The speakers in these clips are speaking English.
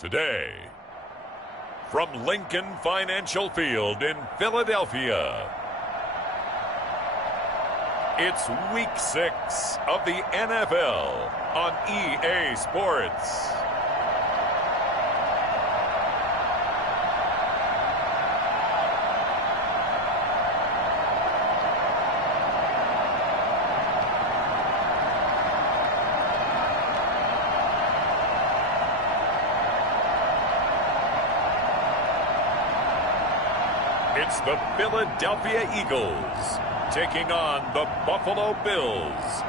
Today, from Lincoln Financial Field in Philadelphia, it's Week 6 of the NFL on EA Sports. It's the Philadelphia Eagles taking on the Buffalo Bills.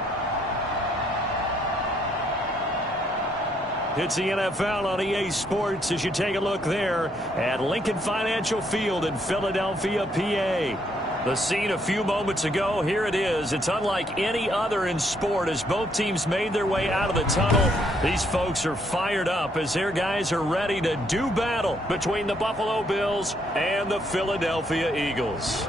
It's the NFL on EA Sports as you take a look there at Lincoln Financial Field in Philadelphia, PA. The scene a few moments ago, here it is. It's unlike any other in sport as both teams made their way out of the tunnel. These folks are fired up as their guys are ready to do battle between the Buffalo Bills and the Philadelphia Eagles.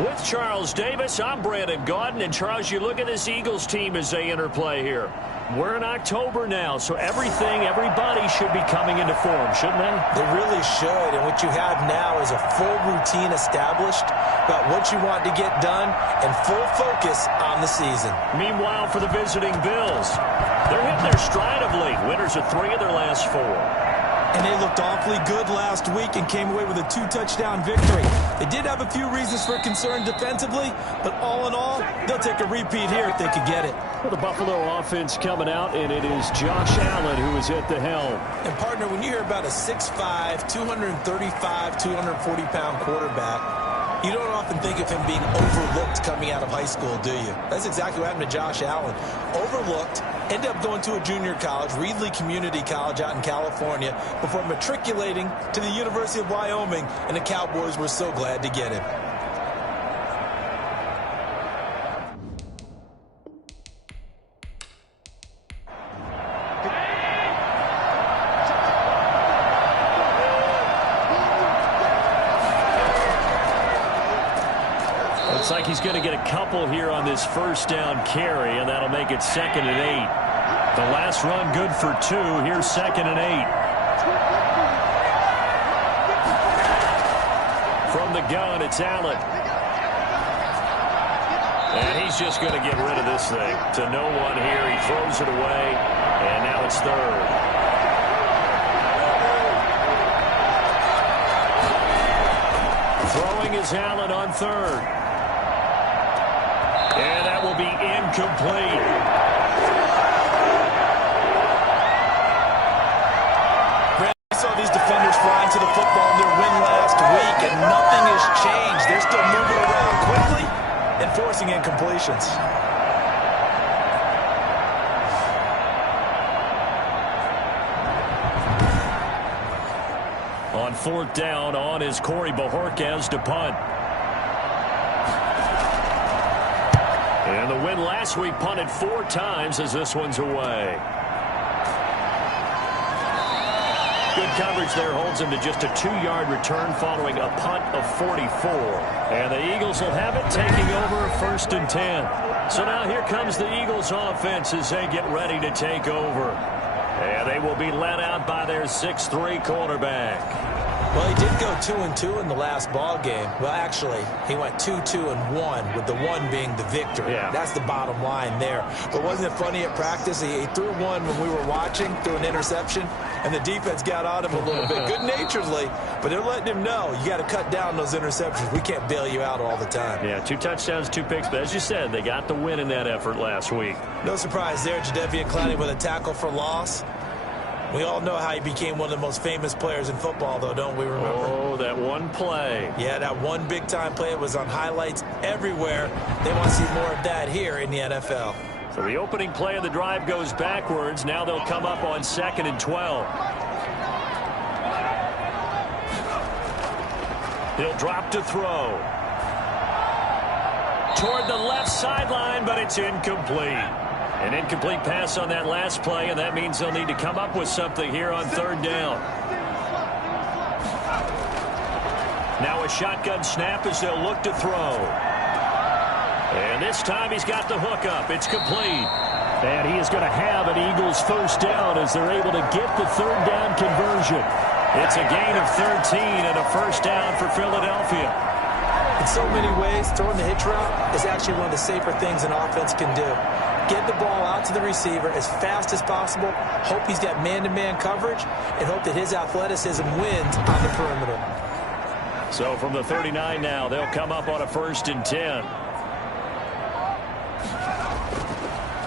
With Charles Davis, I'm Brandon Gaudin. And Charles, you look at this Eagles team as they interplay here. We're in October now, so everybody should be coming into form, shouldn't they? They really should, and what you have now is a full routine established about what you want to get done and full focus on the season. Meanwhile, for the visiting Bills, they're hitting their stride of late. Winners of 3 of their last 4. And they looked awfully good last week and came away with a 2-touchdown victory. They did have a few reasons for concern defensively, but all in all, they'll take a repeat here if they could get it. Well, the Buffalo offense coming out, and it is Josh Allen who is at the helm. And, partner, when you hear about a 6'5", 235, 240-pound quarterback, you don't often think of him being overlooked coming out of high school, do you? That's exactly what happened to Josh Allen. Overlooked, ended up going to a junior college, Reedley Community College out in California, before matriculating to the University of Wyoming, and the Cowboys were so glad to get him. Looks like he's going to get a couple here on this first down carry, and that'll make it 2nd and 8. The last run good for 2. Here's 2nd and 8. From the gun, it's Allen. And he's just going to get rid of this thing to no one here. He throws it away, and now it's 3rd. Throwing is Allen on 3rd. And that will be incomplete. I saw these defenders flying to the football in their win last week, and nothing has changed. They're still moving around quickly and forcing incompletions. On 4th down, on is Corey Bojorquez to punt. And the win last week punted 4 times as this one's away. Good coverage there holds him to just a 2-yard return following a punt of 44. And the Eagles will have it taking over 1st and 10. So now here comes the Eagles offense as they get ready to take over. And they will be led out by their 6'3" quarterback. Well, he did go 2-2 in the last ball game. Well, actually, he went 2-2-1, with the 1 being the victory. Yeah. That's the bottom line there. But wasn't it funny at practice? He threw one when we were watching, threw an interception, and the defense got on him a little bit, good-naturedly. But they're letting him know, you got to cut down those interceptions. We can't bail you out all the time. Yeah, 2 touchdowns, 2 picks. But as you said, they got the win in that effort last week. No surprise there, Jadeveon Clowney with a tackle for loss. We all know how he became one of the most famous players in football, though, don't we remember? Oh, that one play. Yeah, that one big-time play was on highlights everywhere. They want to see more of that here in the NFL. So the opening play of the drive goes backwards. Now they'll come up on 2nd and 12. He'll drop to throw. Toward the left sideline, but it's incomplete. An incomplete pass on that last play, and that means they'll need to come up with something here on 3rd down. Now a shotgun snap as they'll look to throw. And this time he's got the hook up. It's complete. And he is going to have an Eagles first down as they're able to get the third down conversion. It's a gain of 13 and a first down for Philadelphia. In so many ways, throwing the hitch route is actually one of the safer things an offense can do. Get the ball out to the receiver as fast as possible, hope he's got man-to-man coverage, and hope that his athleticism wins on the perimeter. So from the 39 now, they'll come up on a 1st and 10.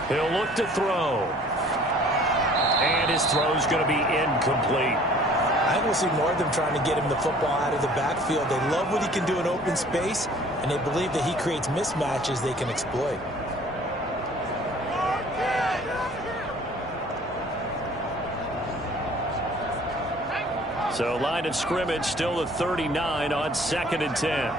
He'll look to throw. And his throw's going to be incomplete. I think we'll see more of them trying to get him the football out of the backfield. They love what he can do in open space, and they believe that he creates mismatches they can exploit. So line of scrimmage still the 39 on 2nd and 10.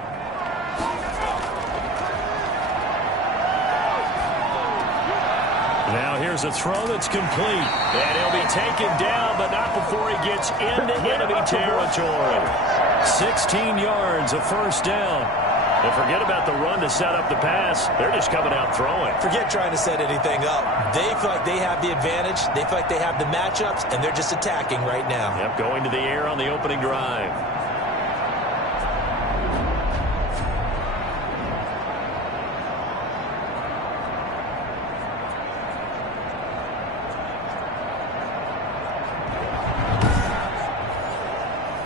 Now here's a throw that's complete. And he'll be taken down, but not before he gets into enemy territory. 16 yards, a first down. And forget about the run to set up the pass. They're just coming out throwing. Forget trying to set anything up. They feel like they have the advantage. They feel like they have the matchups, and they're just attacking right now. Yep, going to the air on the opening drive.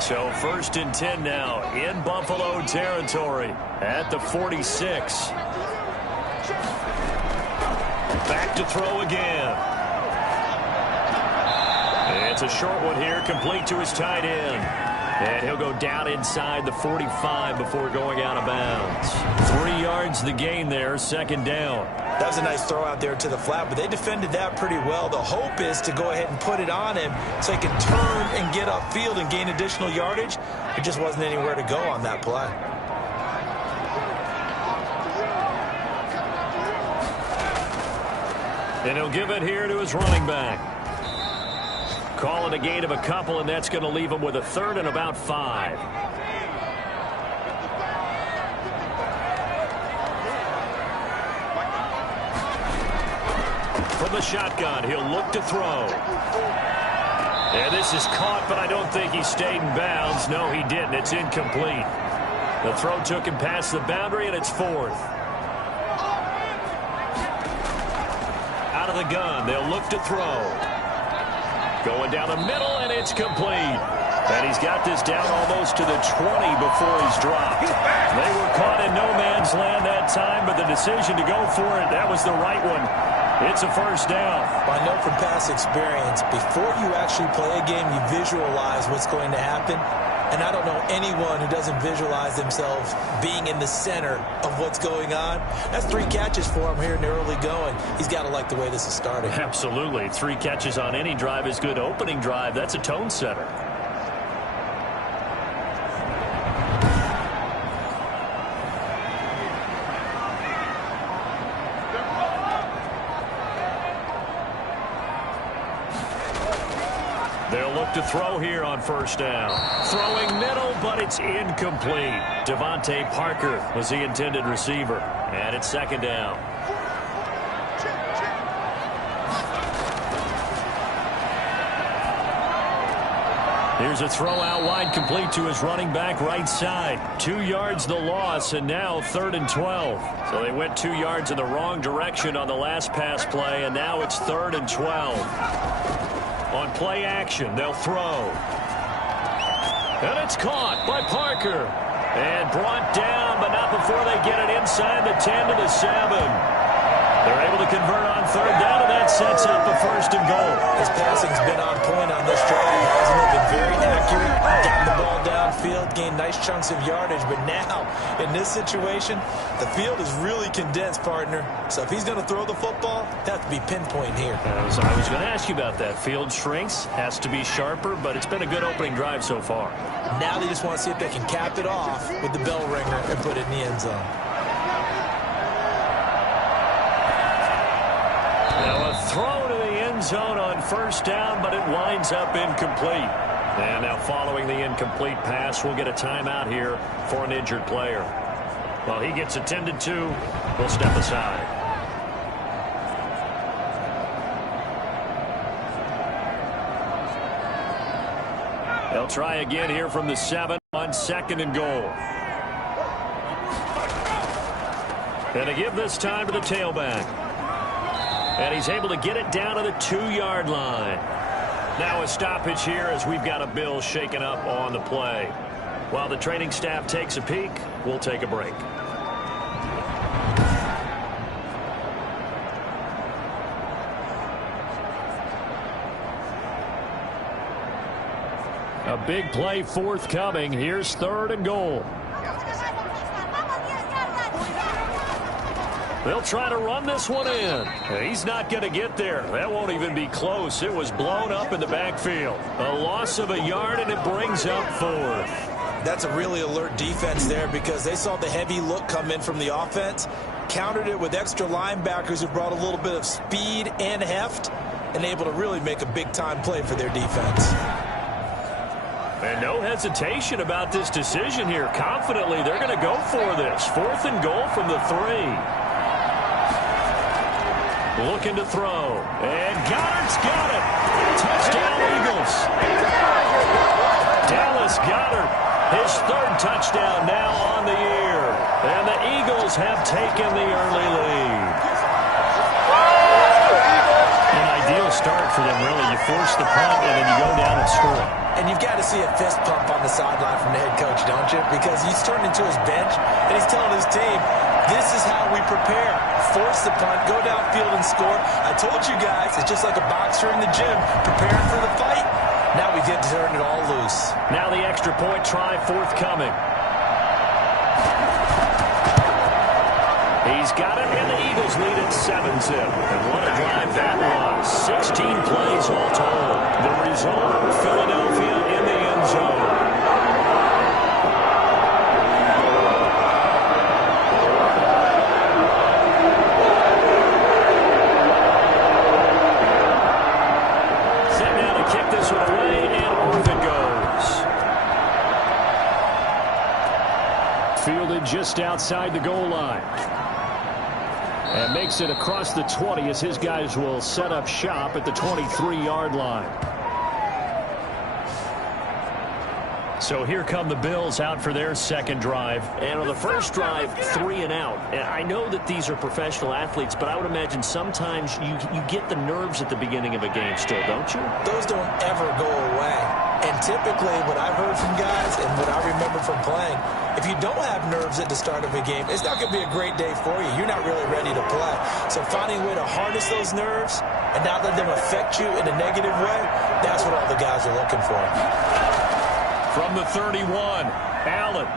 So 1st and 10 now in Buffalo territory at the 46. Back to throw again. It's a short one here, complete to his tight end. And he'll go down inside the 45 before going out of bounds. 3 yards the gain there, 2nd down. That was a nice throw out there to the flat, but they defended that pretty well. The hope is to go ahead and put it on him so he can turn and get upfield and gain additional yardage. It just wasn't anywhere to go on that play. And he'll give it here to his running back. Call it a gain of a couple, and that's going to leave him with a 3rd and about 5. From the shotgun, he'll look to throw. And this is caught, but I don't think he stayed in bounds. No, he didn't. It's incomplete. The throw took him past the boundary, and it's 4th. Out of the gun, they'll look to throw. Going down the middle, and it's complete. And he's got this down almost to the 20 before he's dropped. They were caught in no man's land that time, but the decision to go for it, that was the right one. It's a first down. Well, I know from past experience, before you actually play a game, you visualize what's going to happen. And I don't know anyone who doesn't visualize themselves being in the center of what's going on. That's 3 catches for him here in the early going. He's got to like the way this is starting. Absolutely. 3 catches on any drive is good. Opening drive, that's a tone setter. They'll look to throw here on first down. Throwing middle, but it's incomplete. Devontae Parker was the intended receiver. And it's 2nd down. Here's a throw out wide, complete to his running back right side. 2 yards the loss, and now 3rd and 12. So they went 2 yards in the wrong direction on the last pass play, and now it's 3rd and 12. On play action, they'll throw. And it's caught by Parker. And brought down, but not before they get it inside the 10 to the 7. They're able to convert on 3rd down, and that sets up a 1st and goal. His passing's been on point on this drive, hasn't it? Been very accurate, gotten the ball downfield, gained nice chunks of yardage. But now, in this situation, the field is really condensed, partner. So if he's going to throw the football, it has to be pinpoint here. I was going to ask you about that. Field shrinks, has to be sharper, but it's been a good opening drive so far. Now they just want to see if they can cap it off with the bell ringer and put it in the end zone. Now a throw to the end zone on first down, but it winds up incomplete. And now following the incomplete pass, we'll get a timeout here for an injured player. Well, he gets attended to. We'll step aside. They'll try again here from the 7 on 2nd and goal. And to give this time to the tailback. And he's able to get it down to the 2-yard line. Now a stoppage here as we've got a Bill shaken up on the play. While the training staff takes a peek, we'll take a break. A big play forthcoming. Here's 3rd and goal. They'll try to run this one in. He's not going to get there. That won't even be close. It was blown up in the backfield. A loss of a yard, and it brings up 4th. That's a really alert defense there because they saw the heavy look come in from the offense, countered it with extra linebackers who brought a little bit of speed and heft, and able to really make a big-time play for their defense. And no hesitation about this decision here. Confidently, they're going to go for this. 4th and goal from the 3. Looking to throw. And Goddard's got it. Touchdown, Eagles. Dallas Goedert, his 3rd touchdown now on the year. And the Eagles have taken the early lead. An ideal start for them, really. You force the punt, and then you go down and score. And you've got to see a fist pump on the sideline from the head coach, don't you? Because he's turned into his bench, and he's telling his team, this is how we prepare. Force the punt, go downfield and score. I told you guys, it's just like a boxer in the gym, preparing for the fight. Now we get to turn it all loose. Now the extra point try forthcoming. He's got it, and the Eagles lead at 7-zip. And what a drive that was. 16 plays all told. The result, Philadelphia in the end zone. Set now to kick this one away, and off it goes. Fielded just outside the goal line. And makes it across the 20 as his guys will set up shop at the 23-yard line. So here come the Bills out for their 2nd drive. And on the first drive, 3 and out. And I know that these are professional athletes, but I would imagine sometimes you get the nerves at the beginning of a game still, don't you? Those don't ever go away. And typically what I've heard from guys and what I remember from playing, if you don't have nerves at the start of a game, it's not going to be a great day for you. You're not really ready to play. So finding a way to harness those nerves and not let them affect you in a negative way, that's what all the guys are looking for. From the 31, Allen.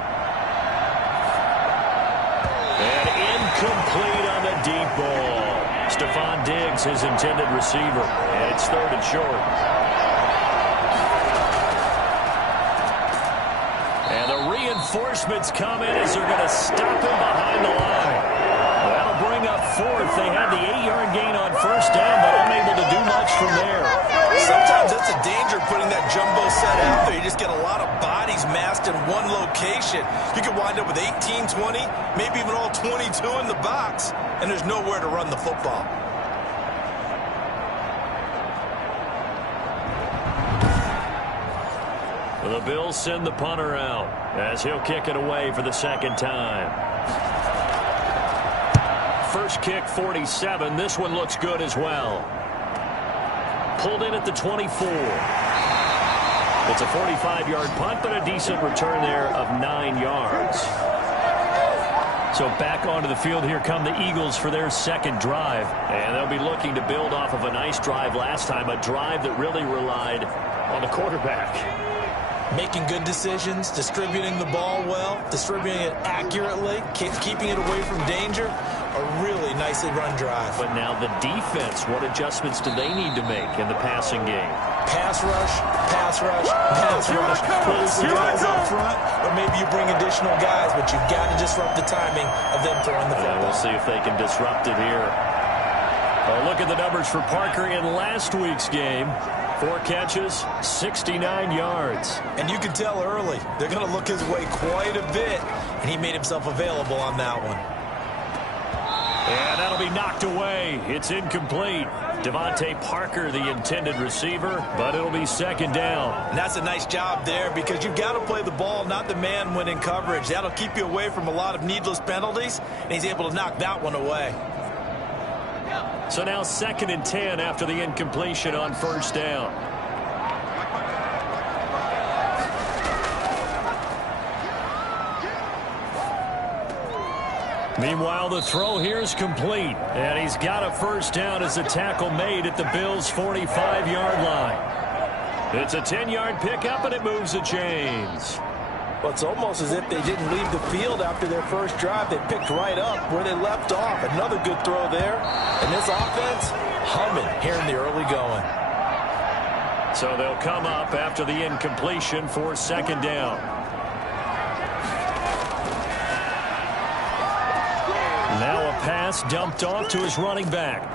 And incomplete on the deep ball. Stephon Diggs, his intended receiver. And it's 3rd and short. And the reinforcements come in as they're going to stop him behind the line. That'll bring up 4th. They had the 8-yard gain on 1st down, but unable to do much from there. Sometimes that's a danger putting that jumbo set out there. You just get a lot of bodies massed in one location. You could wind up with 18, 20, maybe even all 22 in the box, and there's nowhere to run the football. The Bills send the punter out as he'll kick it away for the 2nd time. First kick, 47. This one looks good as well. Pulled in at the 24. It's a 45-yard punt, but a decent return there of 9 yards. So back onto the field, here come the Eagles for their 2nd drive. And they'll be looking to build off of a nice drive last time, a drive that really relied on the quarterback. Making good decisions, distributing the ball well, distributing it accurately, keeping it away from danger. A really nicely run drive. But now the defense, what adjustments do they need to make in the passing game? Pass rush, pass rush, pass rush. Pulls the guys up front, or maybe you bring additional guys, but you've got to disrupt the timing of them throwing the football. We'll see if they can disrupt it here. Well, look at the numbers for Parker in last week's game. 4 catches, 69 yards. And you can tell early they're going to look his way quite a bit, and he made himself available on that one. And that'll be knocked away. It's incomplete. Devontae Parker, the intended receiver, but it'll be 2nd down. And that's a nice job there because you've got to play the ball, not the man when in coverage. That'll keep you away from a lot of needless penalties, and he's able to knock that one away. So now 2nd and 10 after the incompletion on 1st down. Meanwhile, the throw here is complete. And he's got a 1st down as the tackle made at the Bills' 45-yard line. It's a 10-yard pickup, and it moves the chains. Well, it's almost as if they didn't leave the field after their first drive. They picked right up where they left off. Another good throw there. And this offense, humming here in the early going. So they'll come up after the incompletion for 2nd down. Now a pass dumped off to his running back.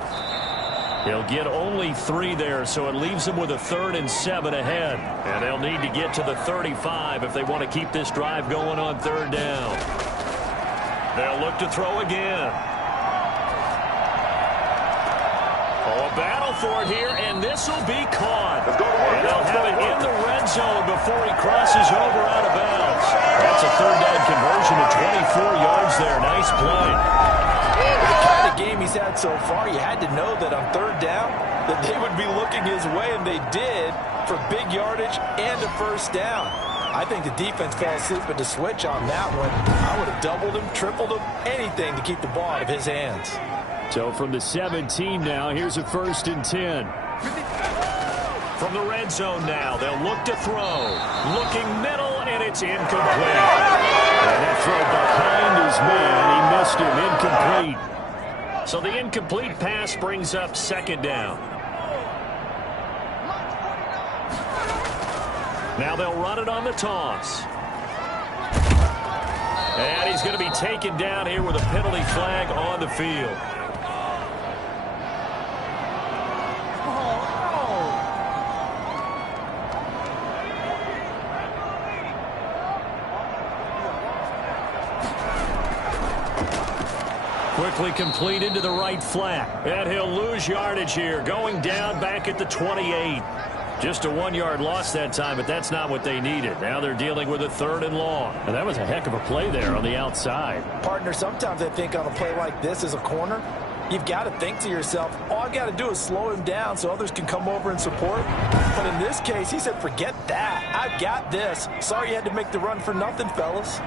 He'll get only 3 there, so it leaves him with a 3rd and 7 ahead. And they'll need to get to the 35 if they want to keep this drive going on 3rd down. They'll look to throw again. Oh, a battle for it here, and this will be caught. And they'll have it in the red zone before he crosses over out of bounds. That's a 3rd down conversion to 24 yards there. Nice play. The kind of game he's had so far, you had to know that on 3rd down that they would be looking his way, and they did for big yardage and a 1st down. I think the defense fell asleep at the switch on that one. I would have doubled him, tripled him, anything to keep the ball out of his hands. So from the 17 now, here's a 1st and 10. From the red zone now, they'll look to throw. Looking middle, and it's incomplete. And that throw behind his man, he missed him, incomplete. So the incomplete pass brings up 2nd down. Now they'll run it on the toss. And he's going to be taken down here with a penalty flag on the field. Quickly completed to the right flat. And he'll lose yardage here, going down back at the 28. Just a 1-yard loss that time, but that's not what they needed. Now they're dealing with a 3rd and long. And that was a heck of a play there on the outside. Partner, sometimes I think on a play like this as a corner, you've got to think to yourself, all I've got to do is slow him down so others can come over and support. But in this case, he said, forget that. I've got this. Sorry you had to make the run for nothing, fellas.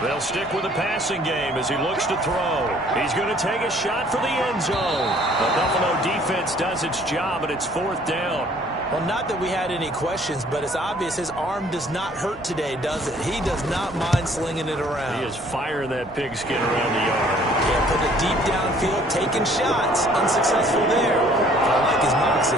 They'll stick with the passing game as he looks to throw. He's going to take a shot for the end zone. The Buffalo defense does its job, and it's 4th down. Well, not that we had any questions, but it's obvious his arm does not hurt today, does it? He does not mind slinging it around. He is firing that pigskin around the yard. Yeah, put it deep downfield, taking shots. Unsuccessful there. But I like his moxie.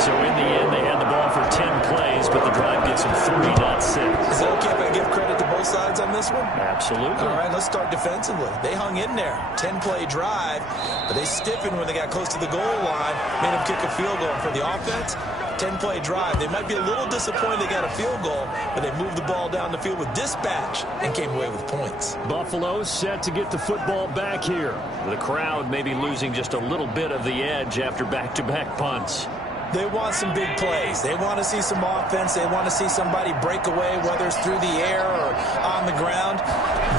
So in the end, they had the ball for 10 plays, but the drive gets them 3, not 6. Is it okay if I give credit to both sides on this one? Absolutely. All right, let's start defensively. They hung in there. 10-play drive, but they stiffened when they got close to the goal line, made them kick a field goal. For the offense, 10-play drive. They might be a little disappointed they got a field goal, but they moved the ball down the field with dispatch and came away with points. Buffalo set to get the football back here. The crowd may be losing just a little bit of the edge after back-to-back punts. They want some big plays. They want to see some offense. They want to see somebody break away, whether it's through the air or on the ground.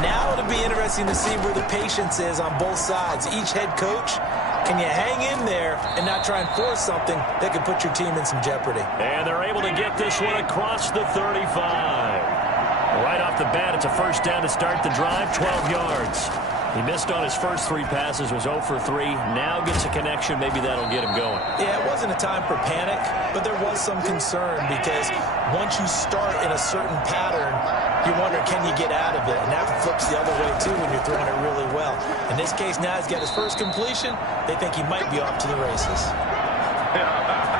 Now it'll be interesting to see where the patience is on both sides. Each head coach, can you hang in there and not try and force something that could put your team in some jeopardy? And they're able to get this one across the 35. Right off the bat, it's a 1st down to start the drive, 12 yards. He missed on his first 3 passes, was 0 for 3. Now gets a connection. Maybe that'll get him going. Yeah, it wasn't a time for panic, but there was some concern because once you start in a certain pattern, you wonder, can you get out of it? And that flips the other way, too, when you're throwing it really well. In this case, now he's got his first completion. They think he might be off to the races.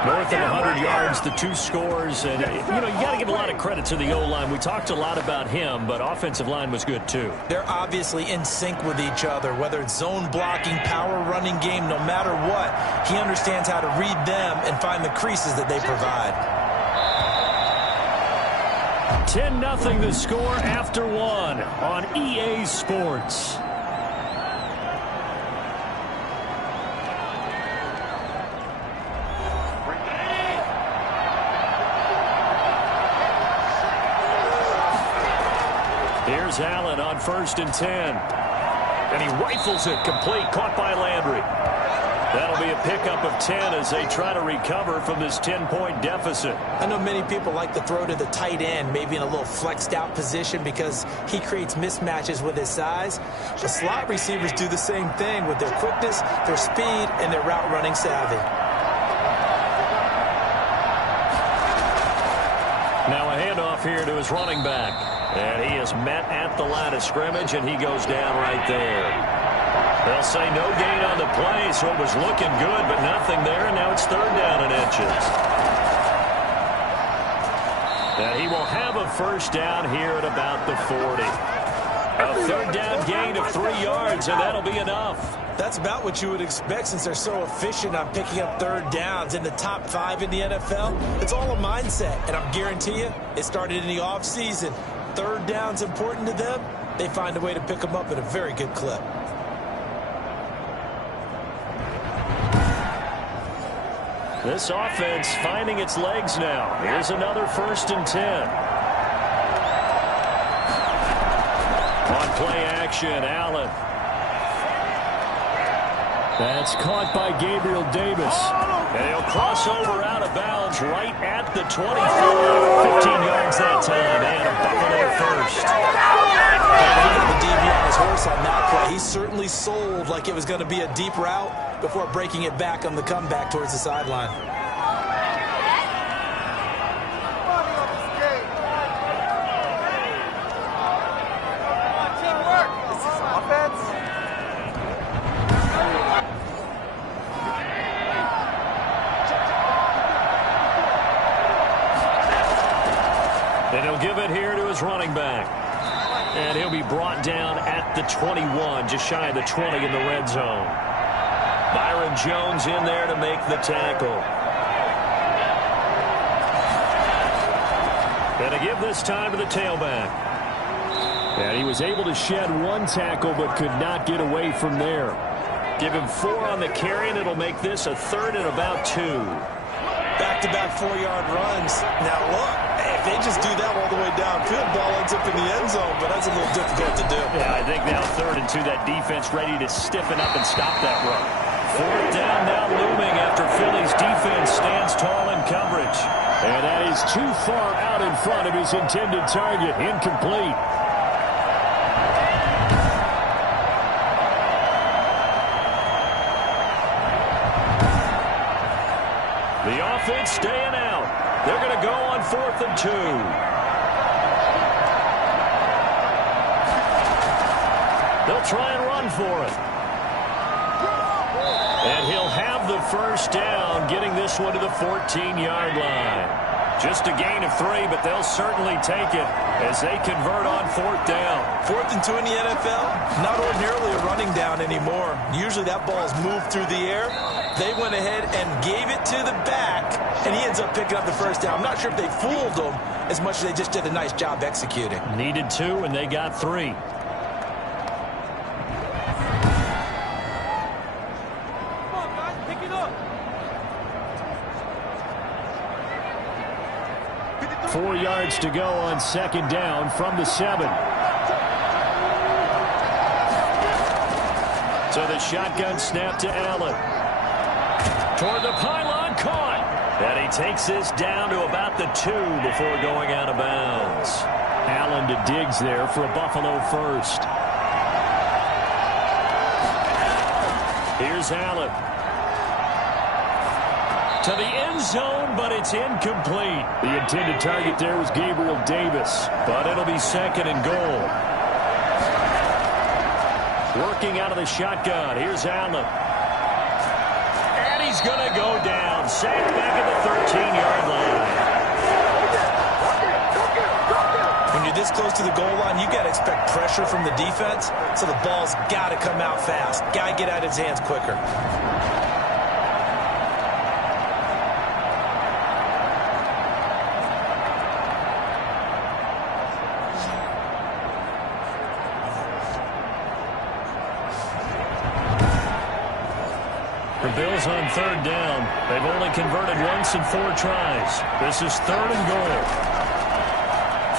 North of 100 yards, the 2 scores. And, you got to give a lot of credit to the O-line. We talked a lot about him, but offensive line was good, too. They're obviously in sync with each other, whether it's zone blocking, power running game, no matter what. He understands how to read them and find the creases that they provide. 10-0 the score after 1 on EA Sports. Here's Allen on 1st and 10. And he rifles it complete, caught by Landry. That'll be a pickup of 10 as they try to recover from this 10-point deficit. I know many people like to throw to the tight end, maybe in a little flexed out position because he creates mismatches with his size. The slot receivers do the same thing with their quickness, their speed, and their route running savvy. Now a handoff here to his running back. And he is met at the line of scrimmage, and he goes down right there. They'll say no gain on the play, so it was looking good, but nothing there, and now it's 3rd down and inches. And he will have a 1st down here at about the 40. A 3rd down gain of 3 yards, and that'll be enough. That's about what you would expect since they're so efficient on picking up 3rd downs in the top 5 in the NFL. It's all a mindset, and I guarantee you it started in the offseason. 3rd down's important to them. They find a way to pick them up at a very good clip. This offense finding its legs now. Here's another 1st and 10. On play action, Allen. That's caught by Gabriel Davis. And he'll cross over out of bounds right at the 24. 15 yards that time, and a Buffalo 1st. He got the DB on his horse on that play. He certainly sold like it was going to be a deep route before breaking it back on the comeback towards the sideline. And he'll give it here to his running back. And he'll be brought down at the 21, just shy of the 20 in the red zone. Byron Jones in there to make the tackle. And to give this time to the tailback. And he was able to shed 1 tackle but could not get away from there. Give him 4 on the carry, and it'll make this a 3rd and about 2. Back-to-back 4-yard runs. Now look, if they just do that all the way downfield, ball ends up in the end zone, but that's a little difficult to do. Yeah, I think now 3rd and 2, that defense ready to stiffen up and stop that run. 4th down now looming after Philly's defense stands tall in coverage. And that is too far out in front of his intended target. Incomplete. The offense staying out. They're going to go on 4th and 2. They'll try and run for it. And he'll have the 1st down, getting this one to the 14-yard line. Just a gain of 3, but they'll certainly take it as they convert on 4th down. 4th and 2 in the NFL, not ordinarily a running down anymore. Usually that ball is moved through the air. They went ahead and gave it to the back, and he ends up picking up the 1st down. I'm not sure if they fooled him as much as they just did a nice job executing. Needed 2, and they got 3. Four yards to go on 2nd down from the 7. So the shotgun snap to Allen. Toward the pylon, caught. And he takes this down to about the 2 before going out of bounds. Allen to Diggs there for a Buffalo 1st. Here's Allen. To the end zone, but it's incomplete. The intended target there was Gabriel Davis, but it'll be 2nd and goal. Working out of the shotgun. Here's Allen. And he he's going to go down. Sacked back at the 13-yard line. When you're this close to the goal line, you got to expect pressure from the defense, so the ball's got to come out fast. Got to get out of his hands quicker. The Bills on third down. They've only converted once in 4 tries. This is 3rd and goal.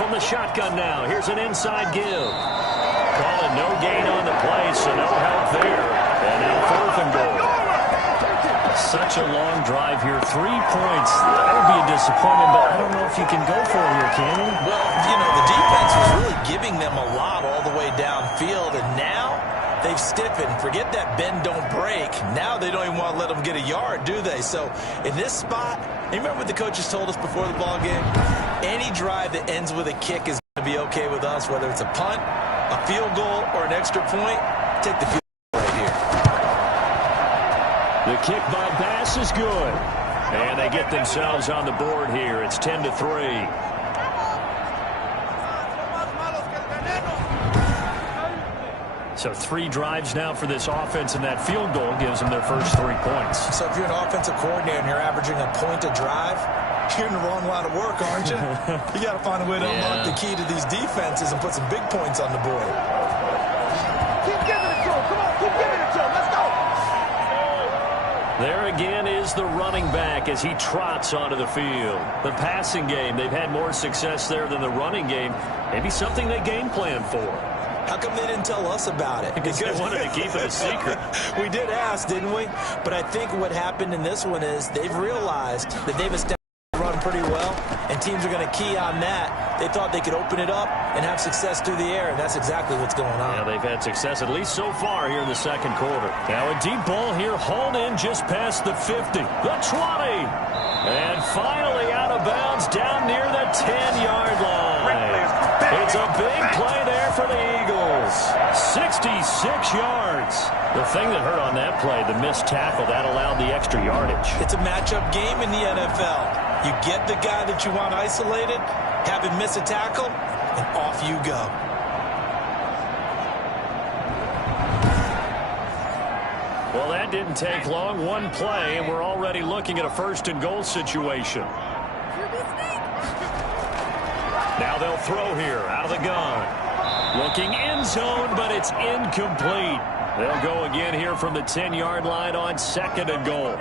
From the shotgun now, here's an inside give. Call it no gain on the play, so no help there. And now 4th and goal. Such a long drive here. 3 points. That would be a disappointment, but I don't know if you can go for it here, can you? Well, you know, the defense was really giving them a lot all the way downfield, and now they've stiffened. Forget that bend, don't break. Now they don't even want to let them get a yard, do they? So in this spot, you remember what the coaches told us before the ball game? Any drive that ends with a kick is going to be okay with us, whether it's a punt, a field goal, or an extra point. Take the field goal right here. The kick by pass is good. And they get themselves on the board here. It's 10-3. So 3 drives now for this offense, and that field goal gives them their first 3 points. So if you're an offensive coordinator and you're averaging a point a drive, you're in the wrong line of work, aren't you? You got to find a way to unlock the key to these defenses and put some big points on the board. Keep giving it to him. Come on, keep giving it to him. Let's go. There again is the running back as he trots onto the field. The passing game, they've had more success there than the running game. Maybe something they game plan for. How come they didn't tell us about it? Because they wanted to keep it a secret. We did ask, didn't we? But I think what happened in this one is they've realized that they've established the run pretty well, and teams are going to key on that. They thought they could open it up and have success through the air, and that's exactly what's going on. Yeah, they've had success at least so far here in the second quarter. Now a deep ball here, hauled in just past the 50, the 20, and finally out of bounds down near the 10-yard line. It's a big play there for the Eagles. 66 yards. The thing that hurt on that play, the missed tackle, that allowed the extra yardage. It's a matchup game in the NFL. You get the guy that you want isolated, have him miss a tackle, and off you go. Well, that didn't take long. One play, and we're already looking at a 1st and goal situation. Now they'll throw here out of the gun. Looking end zone, but it's incomplete. They'll go again here from the 10-yard line on 2nd and goal.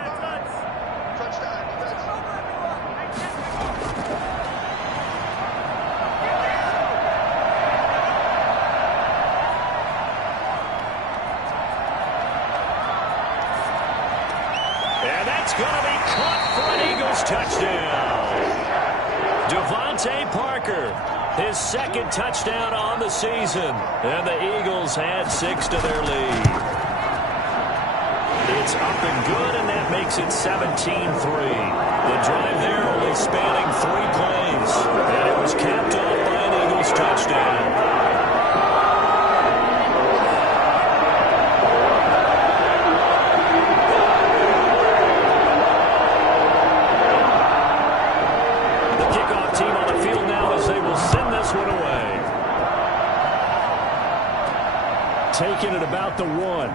And that's going to be caught for an Eagles touchdown. Devontae Parker, his 2nd touchdown on the season. And the Eagles add 6 to their lead. It's up and good, and that makes it 17-3. The drive there only spanning 3 plays. And it was capped off by an Eagles touchdown. Taking it about the 1.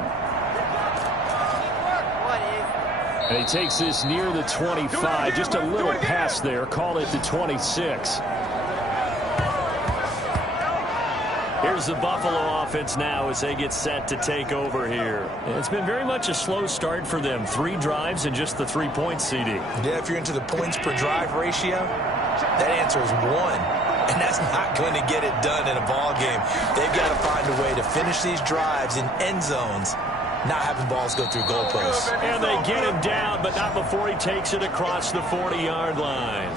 And he takes this near the 25. Just a little pass there. Call it the 26. Here's the Buffalo offense now as they get set to take over here. It's been very much a slow start for them. 3 drives and just the 3 points, CD. Yeah, if you're into the points per drive ratio, that answer is 1. And that's not going to get it done in a ball game. They've got to find a way to finish these drives in end zones, not having balls go through goalposts. And they get him down, but not before he takes it across the 40-yard line.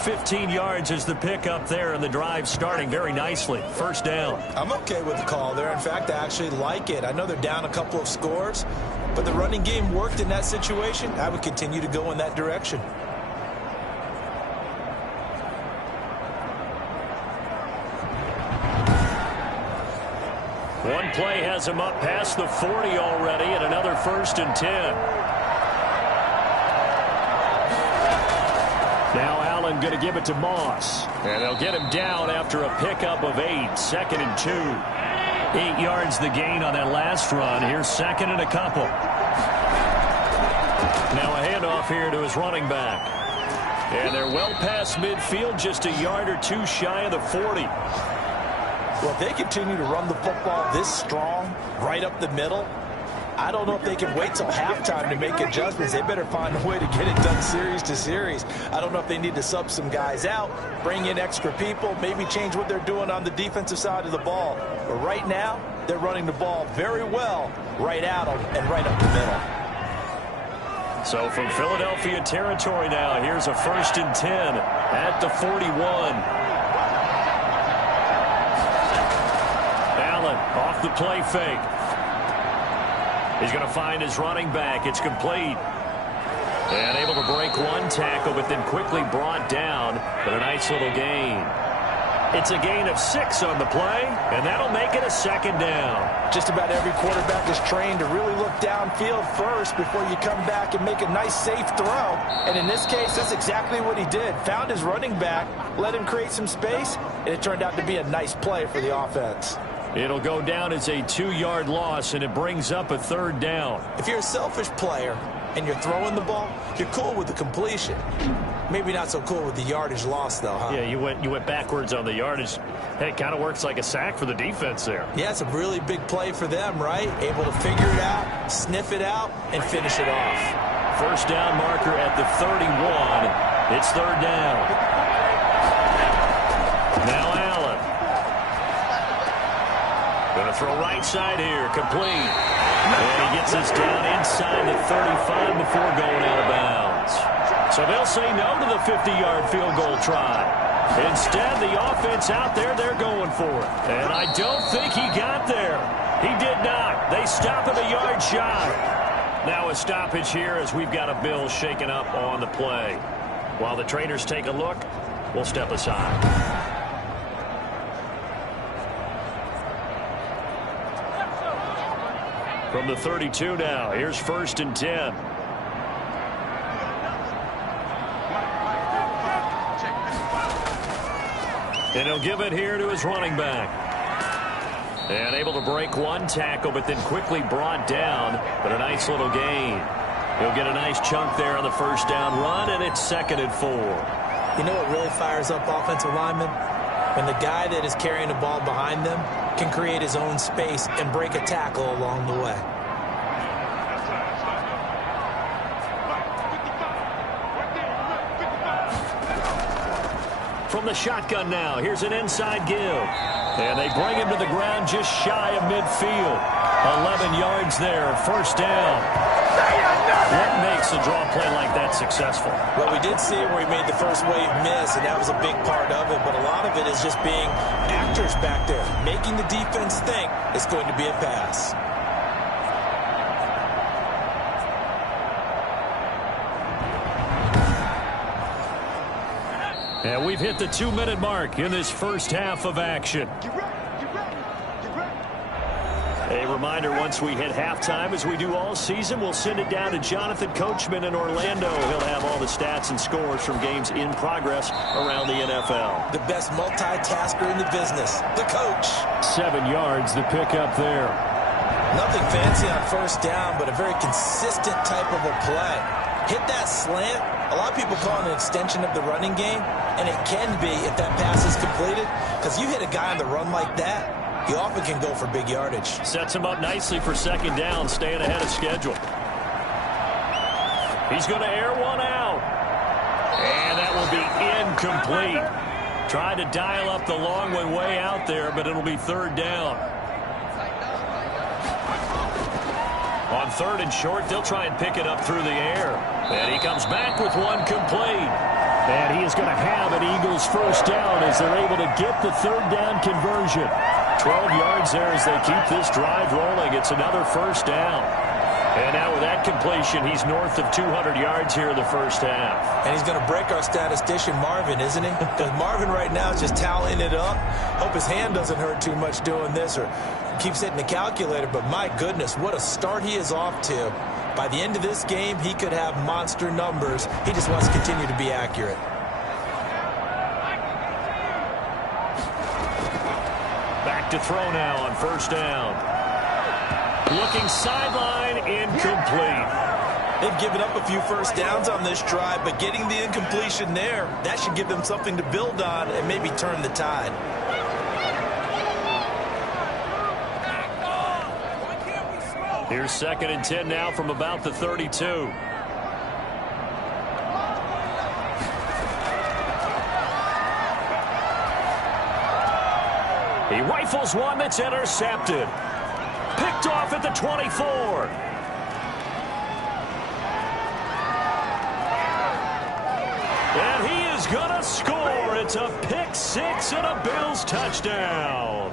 15 yards is the pickup there, and the drive starting very nicely. 1st down. I'm okay with the call there. In fact, I actually like it. I know they're down a couple of scores, but the running game worked in that situation. I would continue to go in that direction. One play has him up past the 40 already, and another 1st and 10. Now Allen going to give it to Moss. And they'll get him down after a pickup of 8. 2nd and 2. 8 yards the gain on that last run. Here's 2nd and a couple. Now a handoff here to his running back. And they're well past midfield, just a yard or 2 shy of the 40. Well, if they continue to run the football this strong, right up the middle, I don't know if they can wait till halftime to make adjustments. They better find a way to get it done series to series. I don't know if they need to sub some guys out, bring in extra people, maybe change what they're doing on the defensive side of the ball. But right now, they're running the ball very well right at them and right up the middle. So from Philadelphia territory now, here's a 1st and 10 at the 41. Allen off the play fake. He's going to find his running back. It's complete. And able to break 1 tackle, but then quickly brought down. But a nice little gain. It's a gain of 6 on the play, and that'll make it a 2nd down. Just about every quarterback is trained to really look downfield first before you come back and make a nice, safe throw. And in this case, that's exactly what he did. Found his running back, let him create some space, and it turned out to be a nice play for the offense. It'll go down as a 2-yard loss, and it brings up a 3rd down. If you're a selfish player and you're throwing the ball, you're cool with the completion. Maybe not so cool with the yardage loss, though, huh? Yeah, you went backwards on the yardage. Hey, it kind of works like a sack for the defense there. Yeah, it's a really big play for them, right? Able to figure it out, sniff it out, and finish it off. 1st down marker at the 31. It's 3rd down. Now Allen. Going to throw right side here, complete. And he gets us down inside the 35 before going out of bounds. So they'll say no to the 50-yard field goal try. Instead, the offense out there, they're going for it. And I don't think he got there. He did not. They stop him a yard shy. Now a stoppage here as we've got a Bill shaken up on the play. While the trainers take a look, we'll step aside. From the 32 now, here's 1st and 10. And he'll give it here to his running back. And able to break 1 tackle, but then quickly brought down. But a nice little gain. He'll get a nice chunk there on the 1st down run, and it's 2nd and 4. You know what really fires up offensive linemen? When the guy that is carrying the ball behind them can create his own space and break a tackle along the way. From the shotgun now, here's an inside give. And they bring him to the ground just shy of midfield. 11 yards there, 1st down. What makes a draw play like that successful? Well, we did see it where he made the first wave miss, and that was a big part of it. But a lot of it is just being actors back there, making the defense think it's going to be a pass. And we've hit the 2-minute mark in this first half of action. A reminder, once we hit halftime, as we do all season, we'll send it down to Jonathan Coachman in Orlando. He'll have all the stats and scores from games in progress around the NFL. The best multitasker in the business, the coach. 7 yards, the pickup there. Nothing fancy on 1st down, but a very consistent type of a play. Hit that slant. A lot of people call it an extension of the running game, and it can be if that pass is completed, because you hit a guy on the run like that, you often can go for big yardage. Sets him up nicely for 2nd down, staying ahead of schedule. He's going to air one out. And that will be incomplete. Tried to dial up the long one way out there, but it'll be 3rd down. On 3rd and short, they'll try and pick it up through the air. And he comes back with one complete. And he is going to have an Eagles 1st down as they're able to get the 3rd down conversion. 12 yards there as they keep this drive rolling. It's another 1st down. And now with that completion, he's north of 200 yards here in the 1st half. And he's going to break our statistician Marvin, isn't he? Because Marvin right now is just tallying it up. Hope his hand doesn't hurt too much doing this or keeps hitting the calculator. But my goodness, what a start he is off to. By the end of this game, he could have monster numbers. He just wants to continue to be accurate. to throw now on first down. Looking sideline, incomplete. They've given up a few first downs on this drive, but getting the incompletion there, that should give them something to build on and maybe turn the tide. Here's 2nd and 10 now from about the 32. He rifles one that's intercepted. Picked off at the 24. And he is going to score. It's a pick six and a Bills touchdown.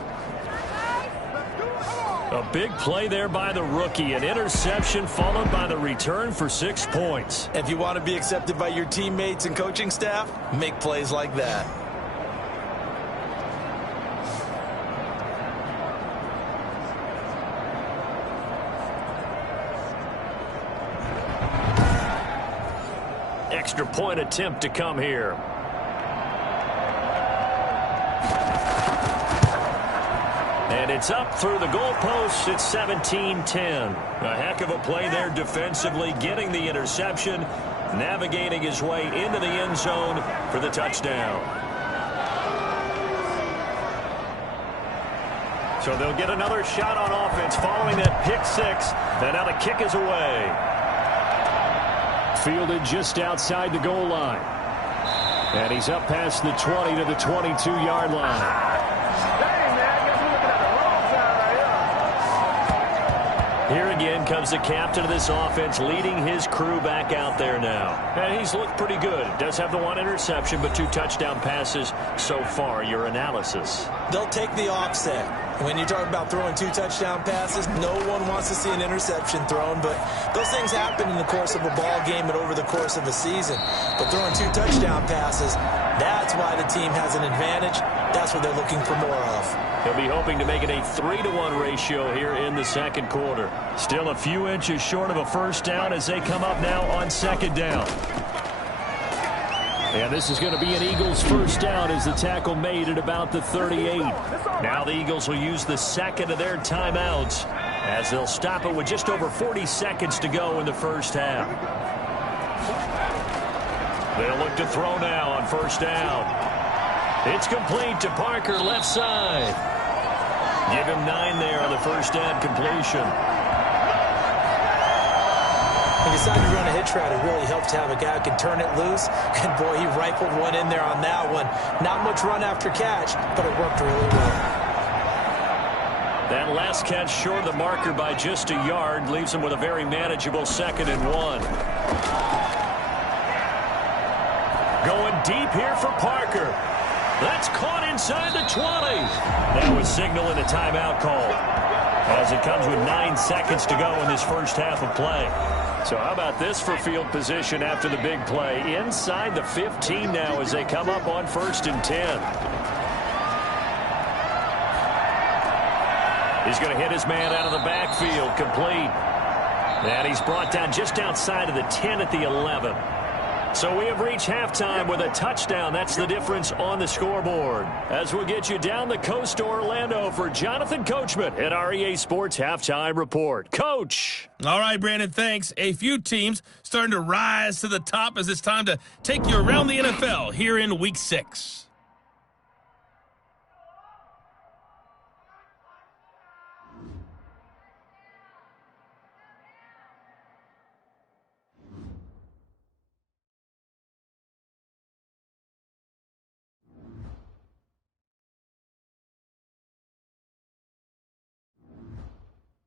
A big play there by the rookie. An interception followed by the return for 6 points. If you want to be accepted by your teammates and coaching staff, make plays like that. Extra point attempt to come here. And it's up through the goalposts. It's 17-10. A heck of a play there defensively, getting the interception, navigating his way into the end zone for the touchdown. So they'll get another shot on offense following that pick six. And now the kick is away. Fielded just outside the goal line. And he's up past the 20 to the 22-yard line. Here again comes the captain of this offense, leading his crew back out there now. And he's looked pretty good. Does have the one interception, but 2 touchdown passes so far. Your analysis? They'll take the offset. When you talk about throwing 2 touchdown passes, no one wants to see an interception thrown, but those things happen in the course of a ball game and over the course of a season. But throwing 2 touchdown passes, that's why the team has an advantage. That's what they're looking for more of. He'll be hoping to make it a 3-to-1 ratio here in the second quarter. Still a few inches short of a first down as they come up now on 2nd down. And this is going to be an Eagles first down as the tackle made at about the 38. Now the Eagles will use the second of their timeouts as they'll stop it with just over 40 seconds to go in the first half. They'll look to throw now on first down. It's complete to Parker, left side. Give him 9 there on the first down completion. He decided to run a hitch route. It really helped to have a guy who can turn it loose. And, boy, he rifled one in there on that one. Not much run after catch, but it worked really well. That last catch short of the marker by just a yard leaves him with a very manageable 2nd and 1. Going deep here for Parker. That's caught inside the 20. Now a signal and a timeout call as it comes with 9 seconds to go in this first half of play. So how about this for field position after the big play? Inside the 15 now as they come up on 1st and 10. He's going to hit his man out of the backfield, complete. And he's brought down just outside of the 10 at the 11. So we have reached halftime with a touchdown. That's the difference on the scoreboard. As we'll get you down the coast to Orlando for Jonathan Coachman at our EA Sports Halftime Report. Coach. All right, Brandon, thanks. A few teams starting to rise to the top as it's time to take you around the NFL here in Week 6.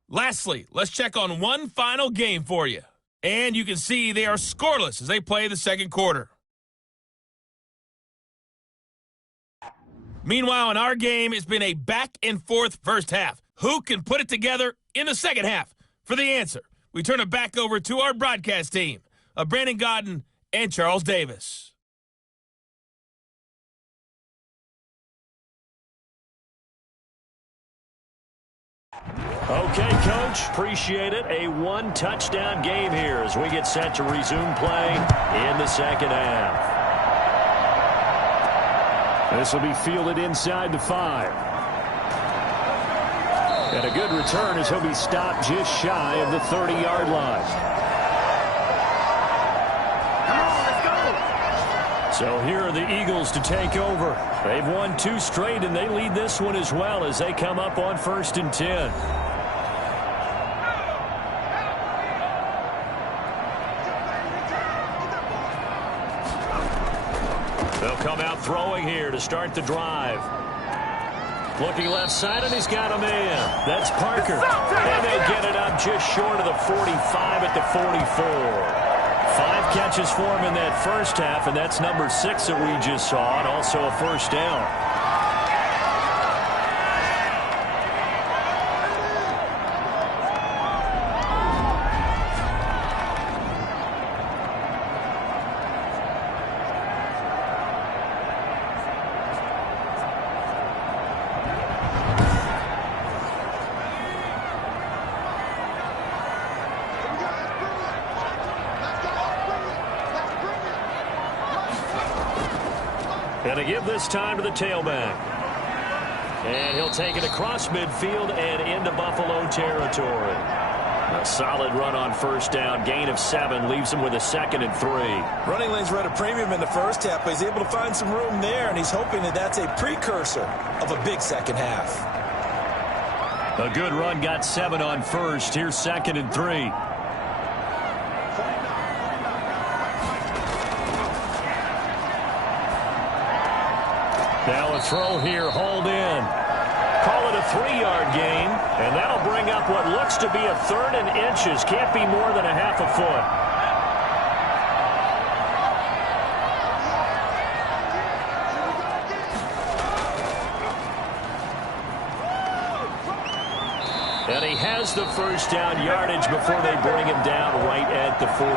Lastly, let's check on one final game for you. And you can see they are scoreless as they play the second quarter. Meanwhile, in our game, it's been a back-and-forth first half. Who can put it together in the second half? For the answer, we turn it back over to our broadcast team of Brandon Godden and Charles Davis. Okay, Coach. Appreciate it. A 1-touchdown game here as we get set to resume play in the second half. This will be fielded inside the 5. And a good return as he'll be stopped just shy of the 30-yard line. So here are the Eagles to take over. They've won 2 straight, and they lead this one as well as they come up on 1st and 10. They'll come out throwing here to start the drive. Looking left side, and he's got a man. That's Parker. And they get it up just short of the 45 at the 44. 5 catches for him in that first half, and that's number 6 that we just saw, and also a first down. And to give this time to the tailback. And he'll take it across midfield and into Buffalo territory. A solid run on first down. Gain of 7 leaves him with a 2nd and 3. Running lanes were at a premium in the first half, but he's able to find some room there, and he's hoping that that's a precursor of a big second half. A good run got 7 on first. Here's 2nd and 3. Now a throw here, hauled in. Call it a 3-yard gain, and that'll bring up what looks to be a 3rd and inches. Can't be more than a half a foot. And he has the first down yardage before they bring him down right at the 45.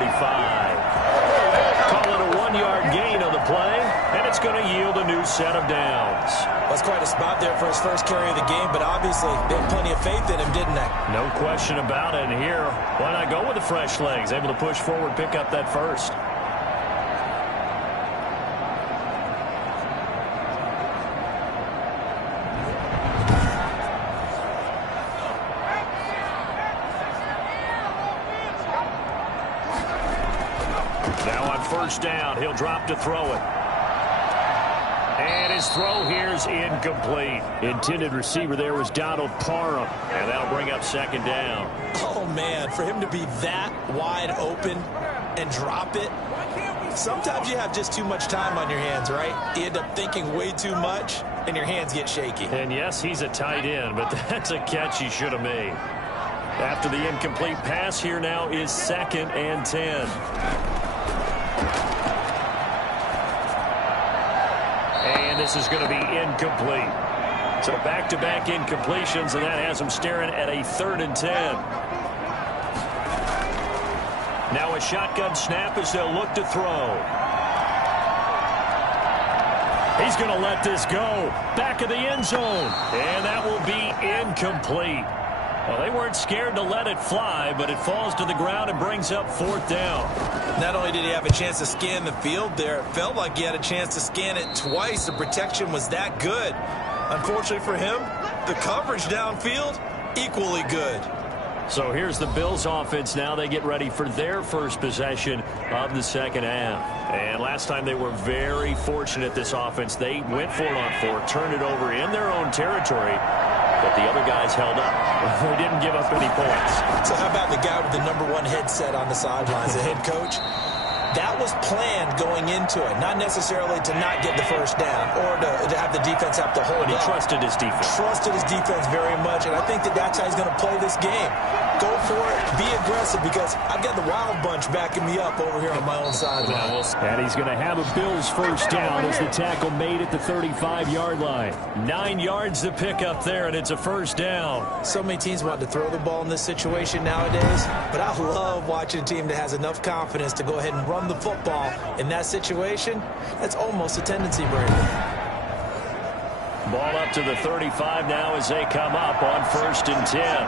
Call it a 1-yard gain on the play, and it's going to yield a new set of downs. That's quite a spot there for his first carry of the game, but obviously they had plenty of faith in him, didn't they? No question about it. And here, why not go with the fresh legs? Able to push forward, pick up that first. Now on first down, he'll drop to throw it. And his throw here is incomplete. Intended receiver there was Donald Parham. And that'll bring up 2nd down. Oh, man, for him to be that wide open and drop it. Sometimes you have just too much time on your hands, right? You end up thinking way too much, and your hands get shaky. And yes, he's a tight end, but that's a catch he should have made. After the incomplete pass, here now is 2nd and 10. And this is going to be incomplete. So back-to-back incompletions, and that has him staring at a 3rd and 10. Now a shotgun snap as they'll look to throw. He's going to let this go. Back of the end zone. And that will be incomplete. Well, they weren't scared to let it fly, but it falls to the ground and brings up 4th down. Not only did he have a chance to scan the field there, it felt like he had a chance to scan it twice. The protection was that good. Unfortunately for him, the coverage downfield, equally good. So here's the Bills offense now. They get ready for their first possession of the second half. And last time they were very fortunate, this offense. They went for it on 4, turned it over in their own territory, but the other guys held up. They didn't give up any points. So how about the guy with the #1 headset on the sidelines, the head coach? That was planned going into it, not necessarily to not get the first down or to have the defense have to hold But he up. trusted his defense. Trusted his defense very much, and I think that that's how he's going to play this game. Go for it, be aggressive, because I've got the wild bunch backing me up over here on my own sideline. And he's going to have a Bills first down as the tackle made at the 35-yard line. 9 yards to pick up there, and it's a first down. So many teams want to throw the ball in this situation nowadays, but I love watching a team that has enough confidence to go ahead and run the football in that situation. That's almost a tendency breaker. Ball up to the 35 now as they come up on 1st and 10.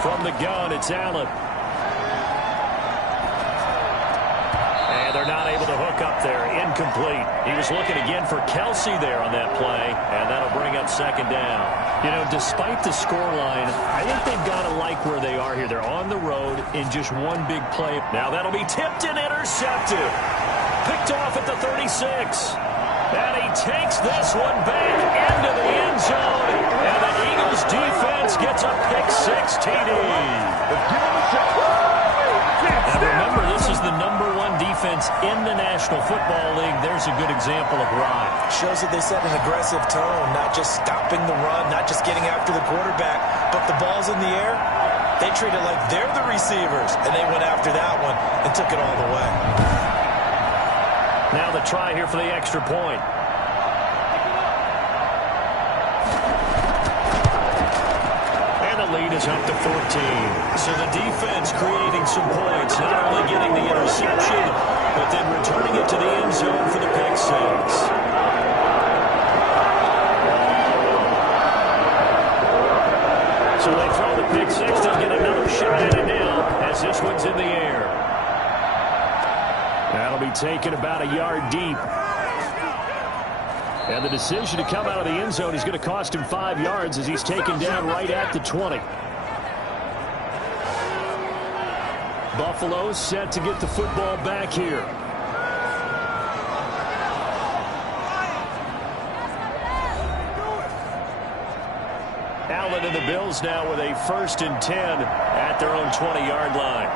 From the gun, it's Allen. And they're not able to hook up there. Incomplete. He was looking again for Kelsey there on that play, and that'll bring up second down. You know, despite the scoreline, I think they've got to like where they are here. They're on the road in just one big play. Now that'll be tipped and intercepted. Picked off at the 36. And he takes this one back into the end zone. And the Eagles defense gets a pick-6 TD. Now remember, this is the #1 defense in the National Football League. There's a good example of why. Shows that they set an aggressive tone, not just stopping the run, not just getting after the quarterback, but the ball's in the air. They treat it like they're the receivers, and they went after that one and took it all the way. Now the try here for the extra point. Lead is up to 14. So the defense creating some points, not only getting the interception, but then returning it to the end zone for the pick-6. So they throw the pick-6. They'll get another shot at it now as this one's in the air. That'll be taken about a yard deep. And the decision to come out of the end zone is going to cost him 5 yards as he's taken down right at the 20. Buffalo set to get the football back here. Allen and the Bills now with a 1st and 10 at their own 20-yard line.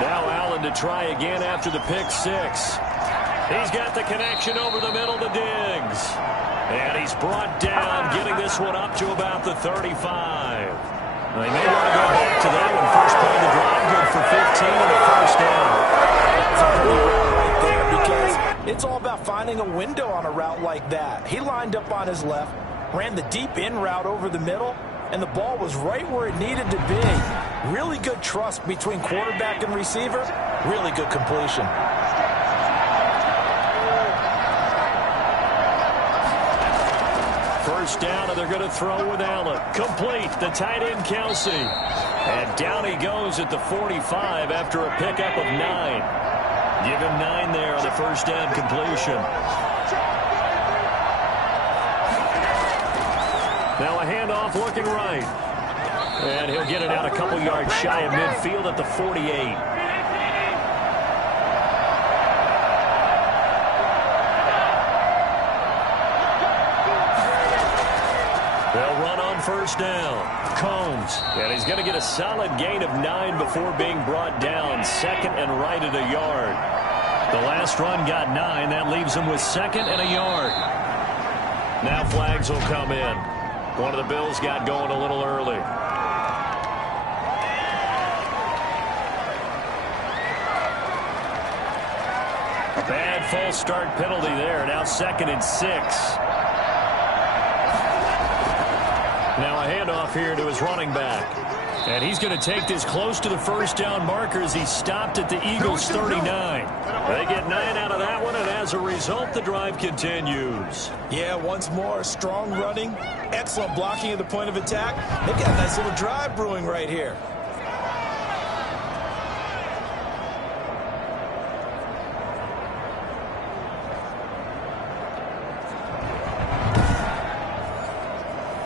Now Allen to try again after the pick-6. He's got the connection over the middle to Diggs. And he's brought down, getting this one up to about the 35. They may want to go back to that one. First play of the drive, good for 15 and a first down. That's a pretty route right there because it's all about finding a window on a route like that. He lined up on his left, ran the deep in route over the middle, and the ball was right where it needed to be. Really good trust between quarterback and receiver. Really good completion. First down, and they're going to throw with Allen. Complete, the tight end, Kelsey. And down he goes at the 45 after a pickup of 9. Give him 9 there on the first down completion. Now a handoff looking right. And he'll get it out a couple yards shy of midfield at the 48. First down, Combs, and he's going to get a solid gain of 9 before being brought down. 2nd and right at a yard. The last run got 9. That leaves him with 2nd and a yard. Now flags will come in. One of the Bills got going a little early. Bad false start penalty there. Now 2nd and 6. Now a handoff here to his running back. And he's going to take this close to the first down marker as he stopped at the Eagles' 39. They get 9 out of that one, and as a result, the drive continues. Yeah, once more, strong running, excellent blocking at the point of attack. They've got a nice little drive brewing right here.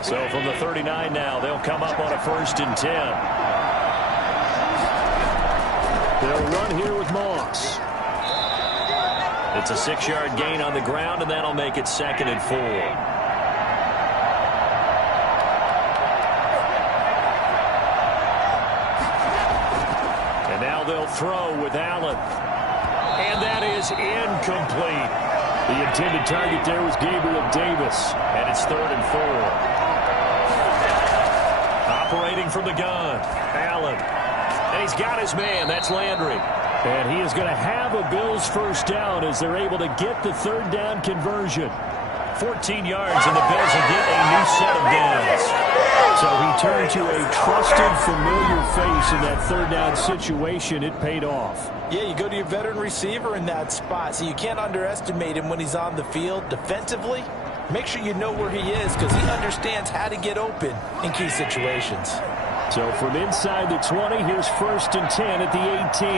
So from the 39 now, they'll come up on a 1st and 10. They'll run here with Moss. It's a 6-yard gain on the ground, and that'll make it 2nd and 4. And now they'll throw with Allen. And that is incomplete. The intended target there was Gabriel Davis, and it's 3rd and 4. Operating from the gun, Allen. And he's got his man. That's Landry. And he is going to have a Bills first down as they're able to get the 3rd down conversion. 14 yards, and the Bills will get a new set of downs. So he turned to a trusted, familiar face in that 3rd down situation. It paid off. Yeah, you go to your veteran receiver in that spot, so you can't underestimate him when he's on the field defensively. Make sure you know where he is because he understands how to get open in key situations. So from inside the 20, here's 1st and 10 at the 18.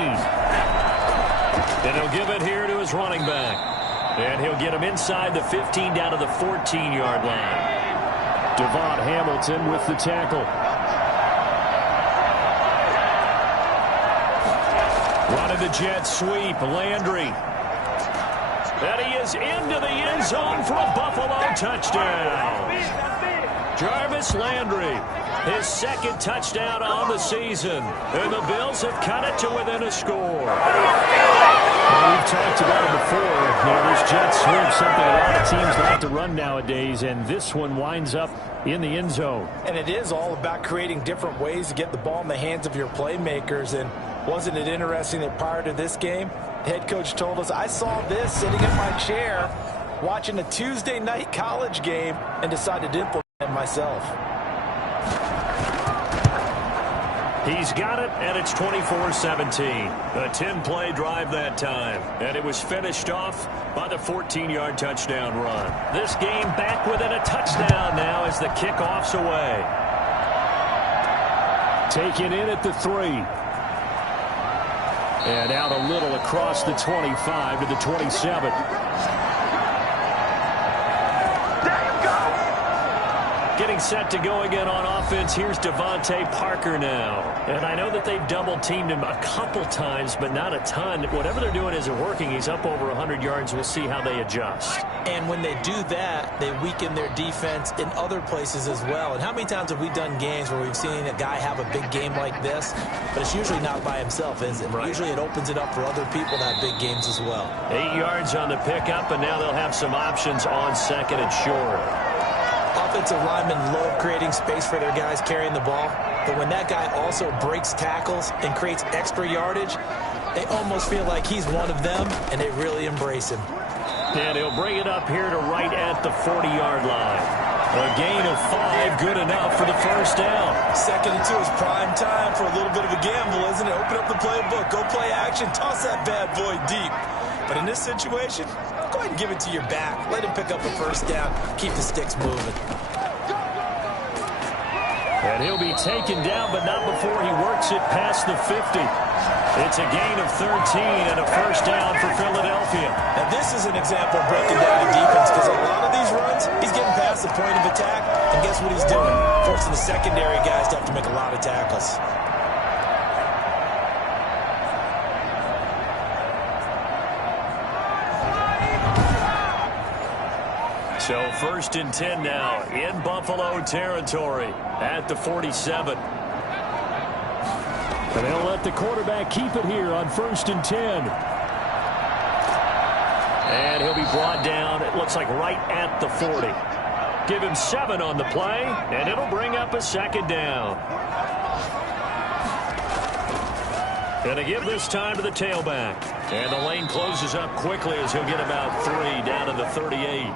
And he'll give it here to his running back. And he'll get him inside the 15 down to the 14-yard line. Devon Hamilton with the tackle. Running the jet sweep, Landry. And he is into the end zone for a Buffalo touchdown. Jarvis Landry, his 2nd touchdown on the season. And the Bills have cut it to within a score. Well, we've talked about it before. This jet sweep, something a lot of teams like to run nowadays, and this one winds up in the end zone. And it is all about creating different ways to get the ball in the hands of your playmakers. And wasn't it interesting that prior to this game, the head coach told us, I saw this sitting in my chair watching a Tuesday night college game and decided to implement it myself. He's got it, and it's 24-17. A 10-play drive that time. And it was finished off by the 14-yard touchdown run. This game back within a touchdown now as the kickoff's away. Taken in at the 3. And out a little across the 25 to the 27. Getting set to go again on offense. Here's Devontae Parker now. And I know that they've double-teamed him a couple times, but not a ton. Whatever they're doing isn't working. He's up over 100 yards. We'll see how they adjust. And when they do that, they weaken their defense in other places as well. And how many times have we done games where we've seen a guy have a big game like this, but it's usually not by himself, is it? Right. Usually it opens it up for other people to have big games as well. 8 yards on the pickup, and now they'll have some options on 2nd and short. Offensive linemen love creating space for their guys carrying the ball, but when that guy also breaks tackles and creates extra yardage, they almost feel like he's one of them, and they really embrace him. And he'll bring it up here to right at the 40-yard line. A gain of 5, good enough for the 1st down. 2nd and 2 is prime time for a little bit of a gamble, isn't it? Open up the playbook, go play action, toss that bad boy deep. But in this situation, go ahead and give it to your back. Let him pick up a 1st down. Keep the sticks moving. And he'll be taken down, but not before he works it past the 50. It's a gain of 13 and a 1st down for Philadelphia. Now this is an example of breaking down the defense, because a lot of these runs, he's getting past the point of attack, and guess what he's doing? Forcing the secondary guys to have to make a lot of tackles. So 1st and 10 now in Buffalo territory at the 47. And they'll let the quarterback keep it here on 1st and 10. And he'll be brought down, it looks like right at the 40. Give him 7 on the play, and it'll bring up a 2nd down. And to give this time to the tailback. And the lane closes up quickly as he'll get about 3 down to the 38.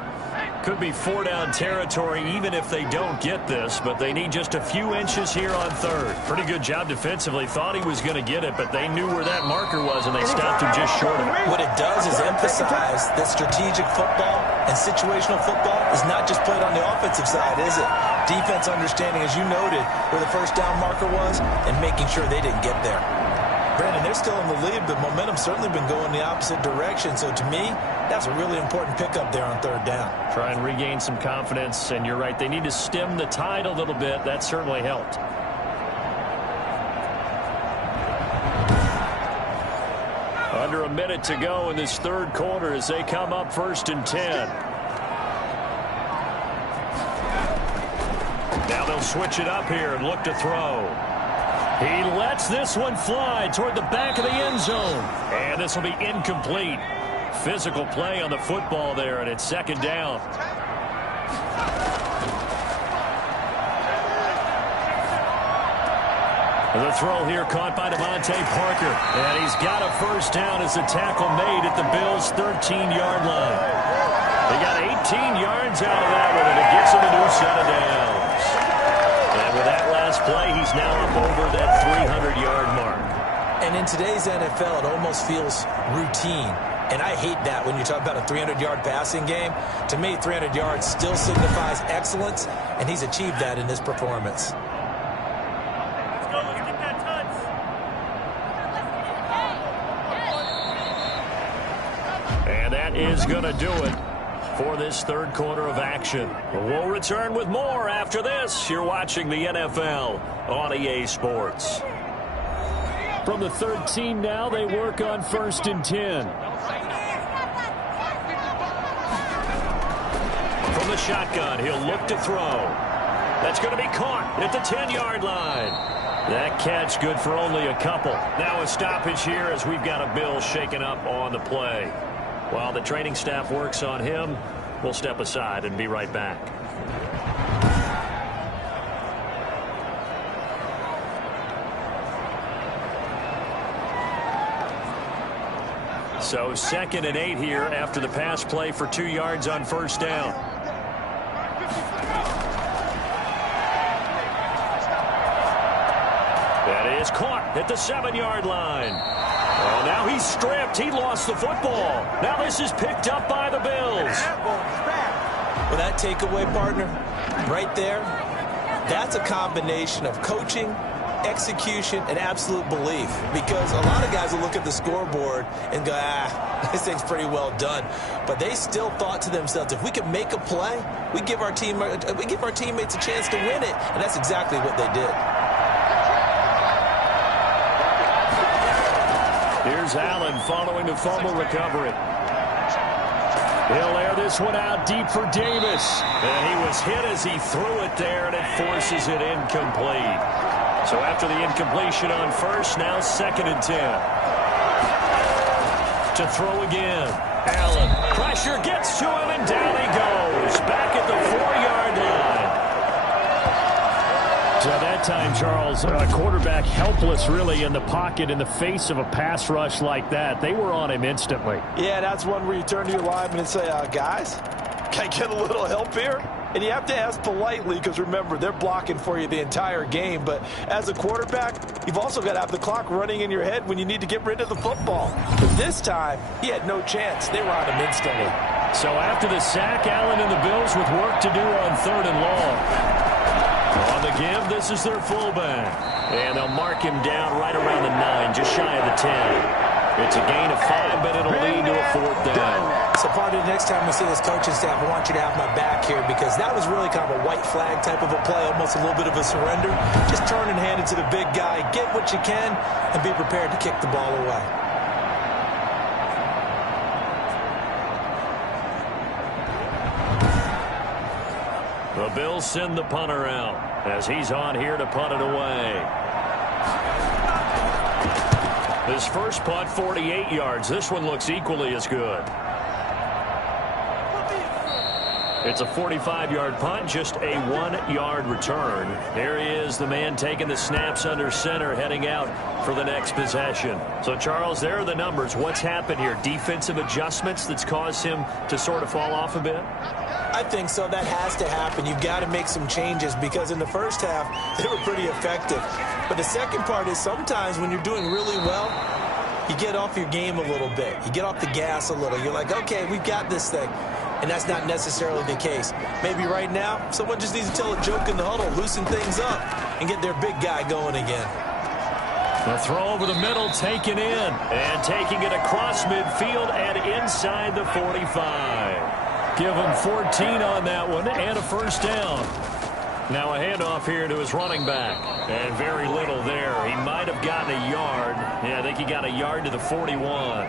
Could be 4-down territory even if they don't get this, but they need just a few inches here on 3rd. Pretty good job defensively. Thought he was going to get it, but they knew where that marker was, and they stopped him just short of it. What it does is emphasize that strategic football and situational football is not just played on the offensive side, is it? Defense understanding, as you noted, where the 1st down marker was and making sure they didn't get there. Brandon, they're still in the lead, but momentum's certainly been going the opposite direction. So to me, that's a really important pickup there on 3rd down. Try and regain some confidence, and you're right. They need to stem the tide a little bit. That certainly helped. Under a minute to go in this 3rd quarter as they come up 1st and 10. Now they'll switch it up here and look to throw. He lets this one fly toward the back of the end zone. And this will be incomplete. Physical play on the football there, and it's 2nd down. The throw here caught by Devontae Parker. And he's got a 1st down as the tackle made at the Bills' 13-yard line. They got 18 yards out of that one, and it gets him a new set of downs. And with that last play, he's now up over that 300-yard mark. And in today's NFL, it almost feels routine. And I hate that when you talk about a 300-yard passing game. To me, 300 yards still signifies excellence, and he's achieved that in this performance. that is going to do it for this third quarter of action. We'll return with more after this. You're watching the NFL on EA Sports. From the 13 now, they work on 1st and 10. From the shotgun, he'll look to throw. That's going to be caught at the 10-yard line. That catch good for only a couple. Now a stoppage here as we've got a Bill shaken up on the play. While the training staff works on him, we'll step aside and be right back. So 2nd and 8 here after the pass play for 2 yards on 1st down. That is caught at the 7-yard line. Oh, now he's stripped. He lost the football. Now this is picked up by the Bills. Well, that takeaway, partner, right there, that's a combination of coaching, execution, and absolute belief. Because a lot of guys will look at the scoreboard and go, this thing's pretty well done. But they still thought to themselves, if we could make a play, we give our teammates a chance to win it. And that's exactly what they did. Here's Allen following the fumble recovery. He'll air this one out deep for Davis. And he was hit as he threw it there, and it forces it incomplete. So after the incompletion on 1st, now 2nd and 10. To throw again. Allen. Pressure gets to him, and down he goes. Back at the 4-yard line. So that time, Charles, a quarterback helpless really in the pocket in the face of a pass rush like that. They were on him instantly. Yeah, that's one where you turn to your lineman and say, guys, can I get a little help here? And you have to ask politely because, remember, they're blocking for you the entire game. But as a quarterback, you've also got to have the clock running in your head when you need to get rid of the football. But this time, he had no chance. They were on him instantly. So after the sack, Allen and the Bills with work to do on 3rd and long. On the give, this is their fullback. And they'll mark him down right around the 9, just shy of the 10. It's a gain of 5, but it'll lead to a 4th down. So, partner, the next time we see this coaching staff, I want you to have my back here because that was really kind of a white flag type of a play, almost a little bit of a surrender. Just turn and hand it to the big guy, get what you can, and be prepared to kick the ball away. The Bills send the punter out as he's on here to punt it away. His first punt, 48 yards. This one looks equally as good. It's a 45-yard punt, just a 1-yard return. Here he is, the man taking the snaps under center, heading out for the next possession. So, Charles, there are the numbers. What's happened here? Defensive adjustments that's caused him to sort of fall off a bit? I think so. That has to happen. You've got to make some changes because in the first half, they were pretty effective. But the second part is sometimes when you're doing really well, you get off your game a little bit. You get off the gas a little. You're like, okay, we've got this thing. And that's not necessarily the case. Maybe right now, someone just needs to tell a joke in the huddle, loosen things up, and get their big guy going again. The throw over the middle taken in. And taking it across midfield and inside the 45. Give him 14 on that one and a 1st down. Now a handoff here to his running back. And very little there. He might have gotten a yard. Yeah, I think he got a yard to the 41.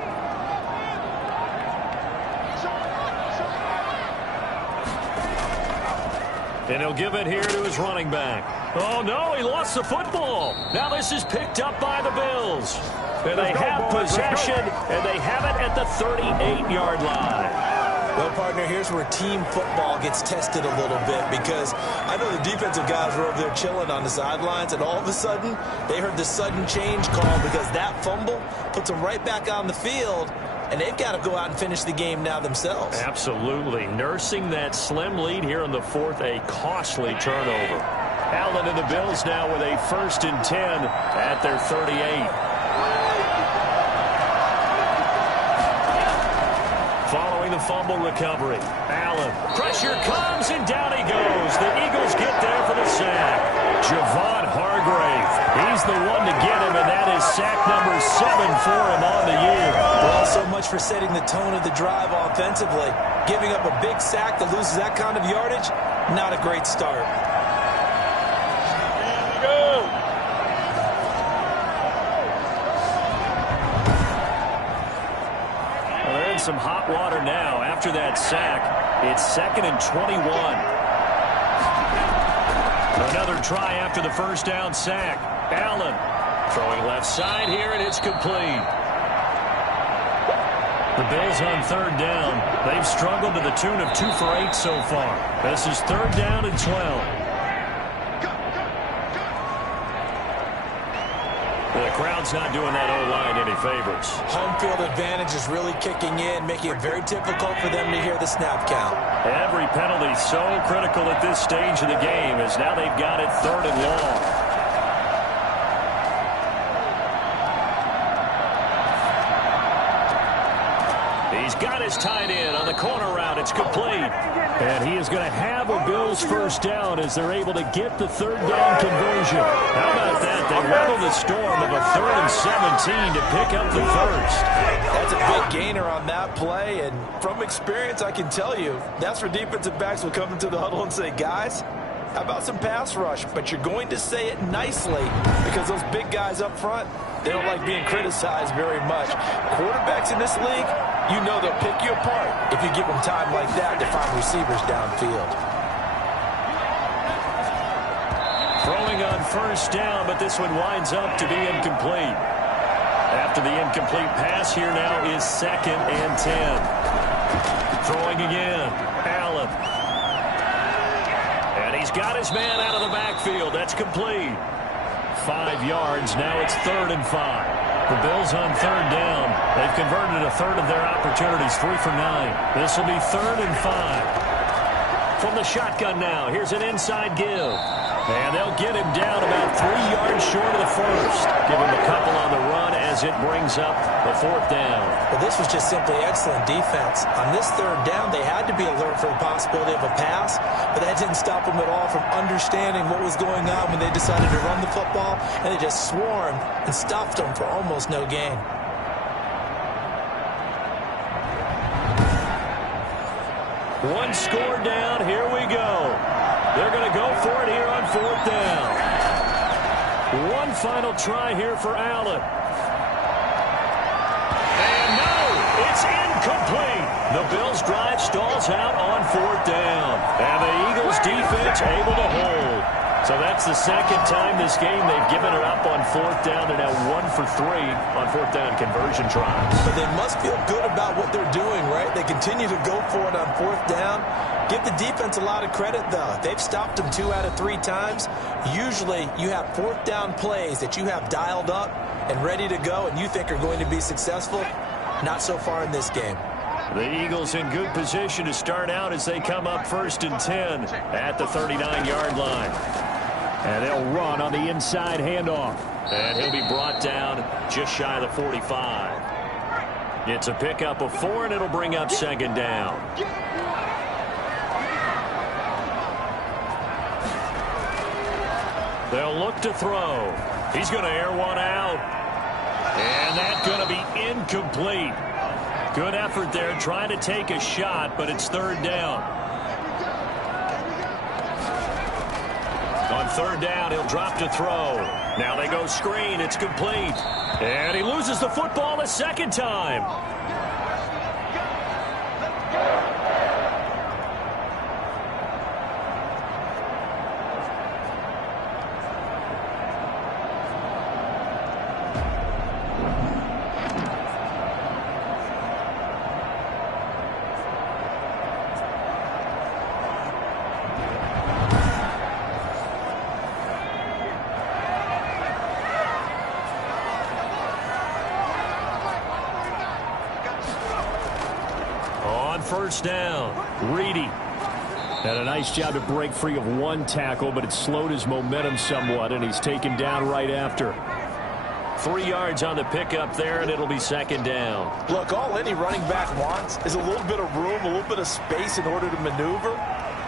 And he'll give it here to his running back. Oh, no, he lost the football. Now this is picked up by the Bills. And they have possession, and they have it at the 38-yard line. Well, partner, here's where team football gets tested a little bit because I know the defensive guys were over there chilling on the sidelines, and all of a sudden, they heard the sudden change call because that fumble puts them right back on the field, and they've got to go out and finish the game now themselves. Absolutely. Nursing that slim lead here in the 4th, a costly turnover. Allen and the Bills now with a 1st and 10 at their 38. Following the fumble recovery, Allen. Pressure comes, and down he goes. The Eagles get there for the sack. Javon Hargrave. He's the one to get him, and that is is sack number 7 for him on the year. Well, so much for setting the tone of the drive offensively. Giving up a big sack that loses that kind of yardage, not a great start. Well, they're in some hot water now. After that sack, it's 2nd and 21. Another try after the first down sack. Allen throwing left side here, and it's complete. The Bills on 3rd down. They've struggled to the tune of 2 for 8 so far. This is 3rd down and 12. The crowd's not doing that O-line any favors. Home field advantage is really kicking in, making it very difficult for them to hear the snap count. Every penalty so critical at this stage of the game as now they've got it 3rd and long. He's got his tight end on the corner route. It's complete. And he is going to have a Bills first down as they're able to get the 3rd down conversion. How about that? They weather the storm of a 3rd and 17 to pick up the first. That's a big gainer on that play, and from experience, I can tell you, that's where defensive backs will come into the huddle and say, guys, how about some pass rush? But you're going to say it nicely because those big guys up front, they don't like being criticized very much. Quarterbacks in this league, you know they'll pick you apart if you give them time like that to find receivers downfield. Throwing on first down, but this one winds up to be incomplete. After the incomplete pass, here now is 2nd and 10. Throwing again, Allen. And he's got his man out of the backfield. That's complete. 5 yards. Now it's 3rd and 5. The Bills on 3rd down. They've converted a 1/3 of their opportunities, 3 for 9. This will be 3rd and 5. From the shotgun now, here's an inside give. And they'll get him down about 3 yards short of the first. Give him a couple on the run as it brings up the 4th down. Well, this was just simply excellent defense. On this 3rd down, they had to be alert for the possibility of a pass, but that didn't stop them at all from understanding what was going on when they decided to run the football, and they just swarmed and stuffed them for almost no gain. One score down. Here we go. They're going to go for it here on 4th down. One final try here for Allen. And no, it's incomplete. The Bills' drive stalls out on 4th down. And the Eagles' defense able to hold. So that's the 2nd time this game they've given it up on 4th down. They're now 1 for 3 on 4th down conversion tries. But they must feel good about what they're doing, right? They continue to go for it on 4th down. Give the defense a lot of credit, though. They've stopped them 2 out of 3 times. Usually, you have 4th down plays that you have dialed up and ready to go and you think are going to be successful. Not so far in this game. The Eagles in good position to start out as they come up 1st and 10 at the 39-yard line. And they'll run on the inside handoff. And he'll be brought down just shy of the 45. It's a pickup of 4, and it'll bring up 2nd down. They'll look to throw. He's going to air one out. And that's going to be incomplete. Good effort there, trying to take a shot, but it's 3rd down. On 3rd down, he'll drop to throw. Now they go screen. It's complete. And he loses the football a 2nd time. First down, Reedy. Had a nice job to break free of one tackle, but it slowed his momentum somewhat, and he's taken down right after. 3 yards on the pickup there, and it'll be 2nd down. Look, all any running back wants is a little bit of room, a little bit of space in order to maneuver,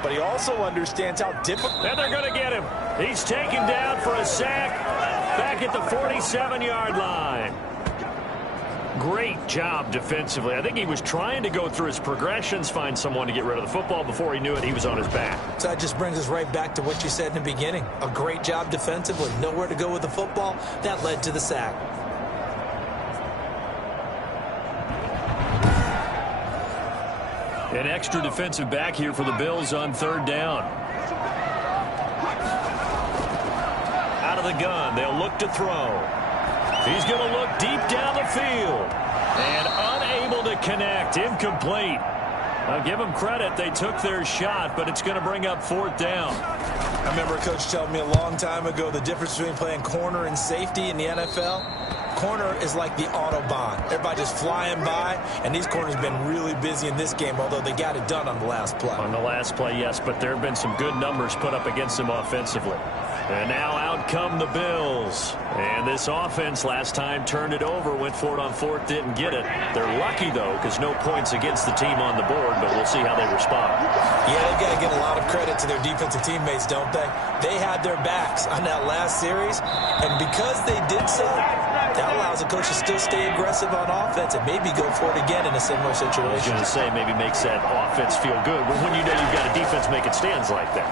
but he also understands how difficult. And they're going to get him. He's taken down for a sack. back at the 47-yard line. Great job defensively. I think he was trying to go through his progressions, find someone to get rid of the football. Before he knew it, he was on his back. So that just brings us right back to what you said in the beginning. A great job defensively. Nowhere to go with the football. That led to the sack. An extra defensive back here for the Bills on third down. Out of the gun, they'll look to throw. He's going to look deep down the field. And unable to connect. Incomplete. I'll give them credit. They took their shot, but it's going to bring up fourth down. I remember a coach telling me a long time ago the difference between playing corner and safety in the NFL. Corner is like the Autobahn. Everybody just flying by, and these corners have been really busy in this game, although they got it done on the last play. On the last play, yes, but there have been some good numbers put up against them offensively. And now out come the Bills. And this offense last time turned it over, went for it on fourth, didn't get it. They're lucky, though, because no points against the team on the board, but we'll see how they respond. Yeah, they've got to give a lot of credit to their defensive teammates, don't they? They had their backs on that last series, and because they did so, that allows the coach to still stay aggressive on offense and maybe go for it again in a similar situation. I was going to say maybe makes that offense feel good, but when you know you've got a defense making stands like that.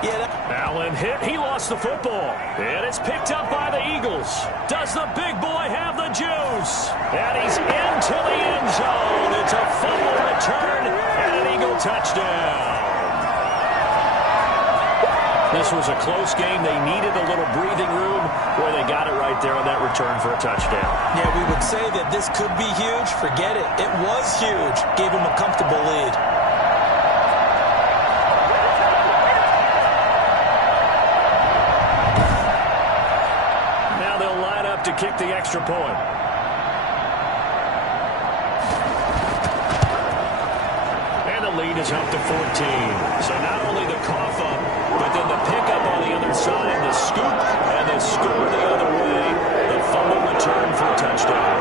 Yeah, Allen hit. He lost the football. And it's picked up by the Eagles. Does the big boy have the juice? And he's into the end zone. It's a fumble return and an Eagle touchdown. This was a close game. They needed a little breathing room. Boy, they got it right there on that return for a touchdown. Yeah, we would say that this could be huge. Forget it. It was huge. Gave him a comfortable lead. To kick the extra point. And the lead is up to 14. So not only the cough up, but then the pickup on the other side, the scoop, and the score the other way. The fumble return for a touchdown.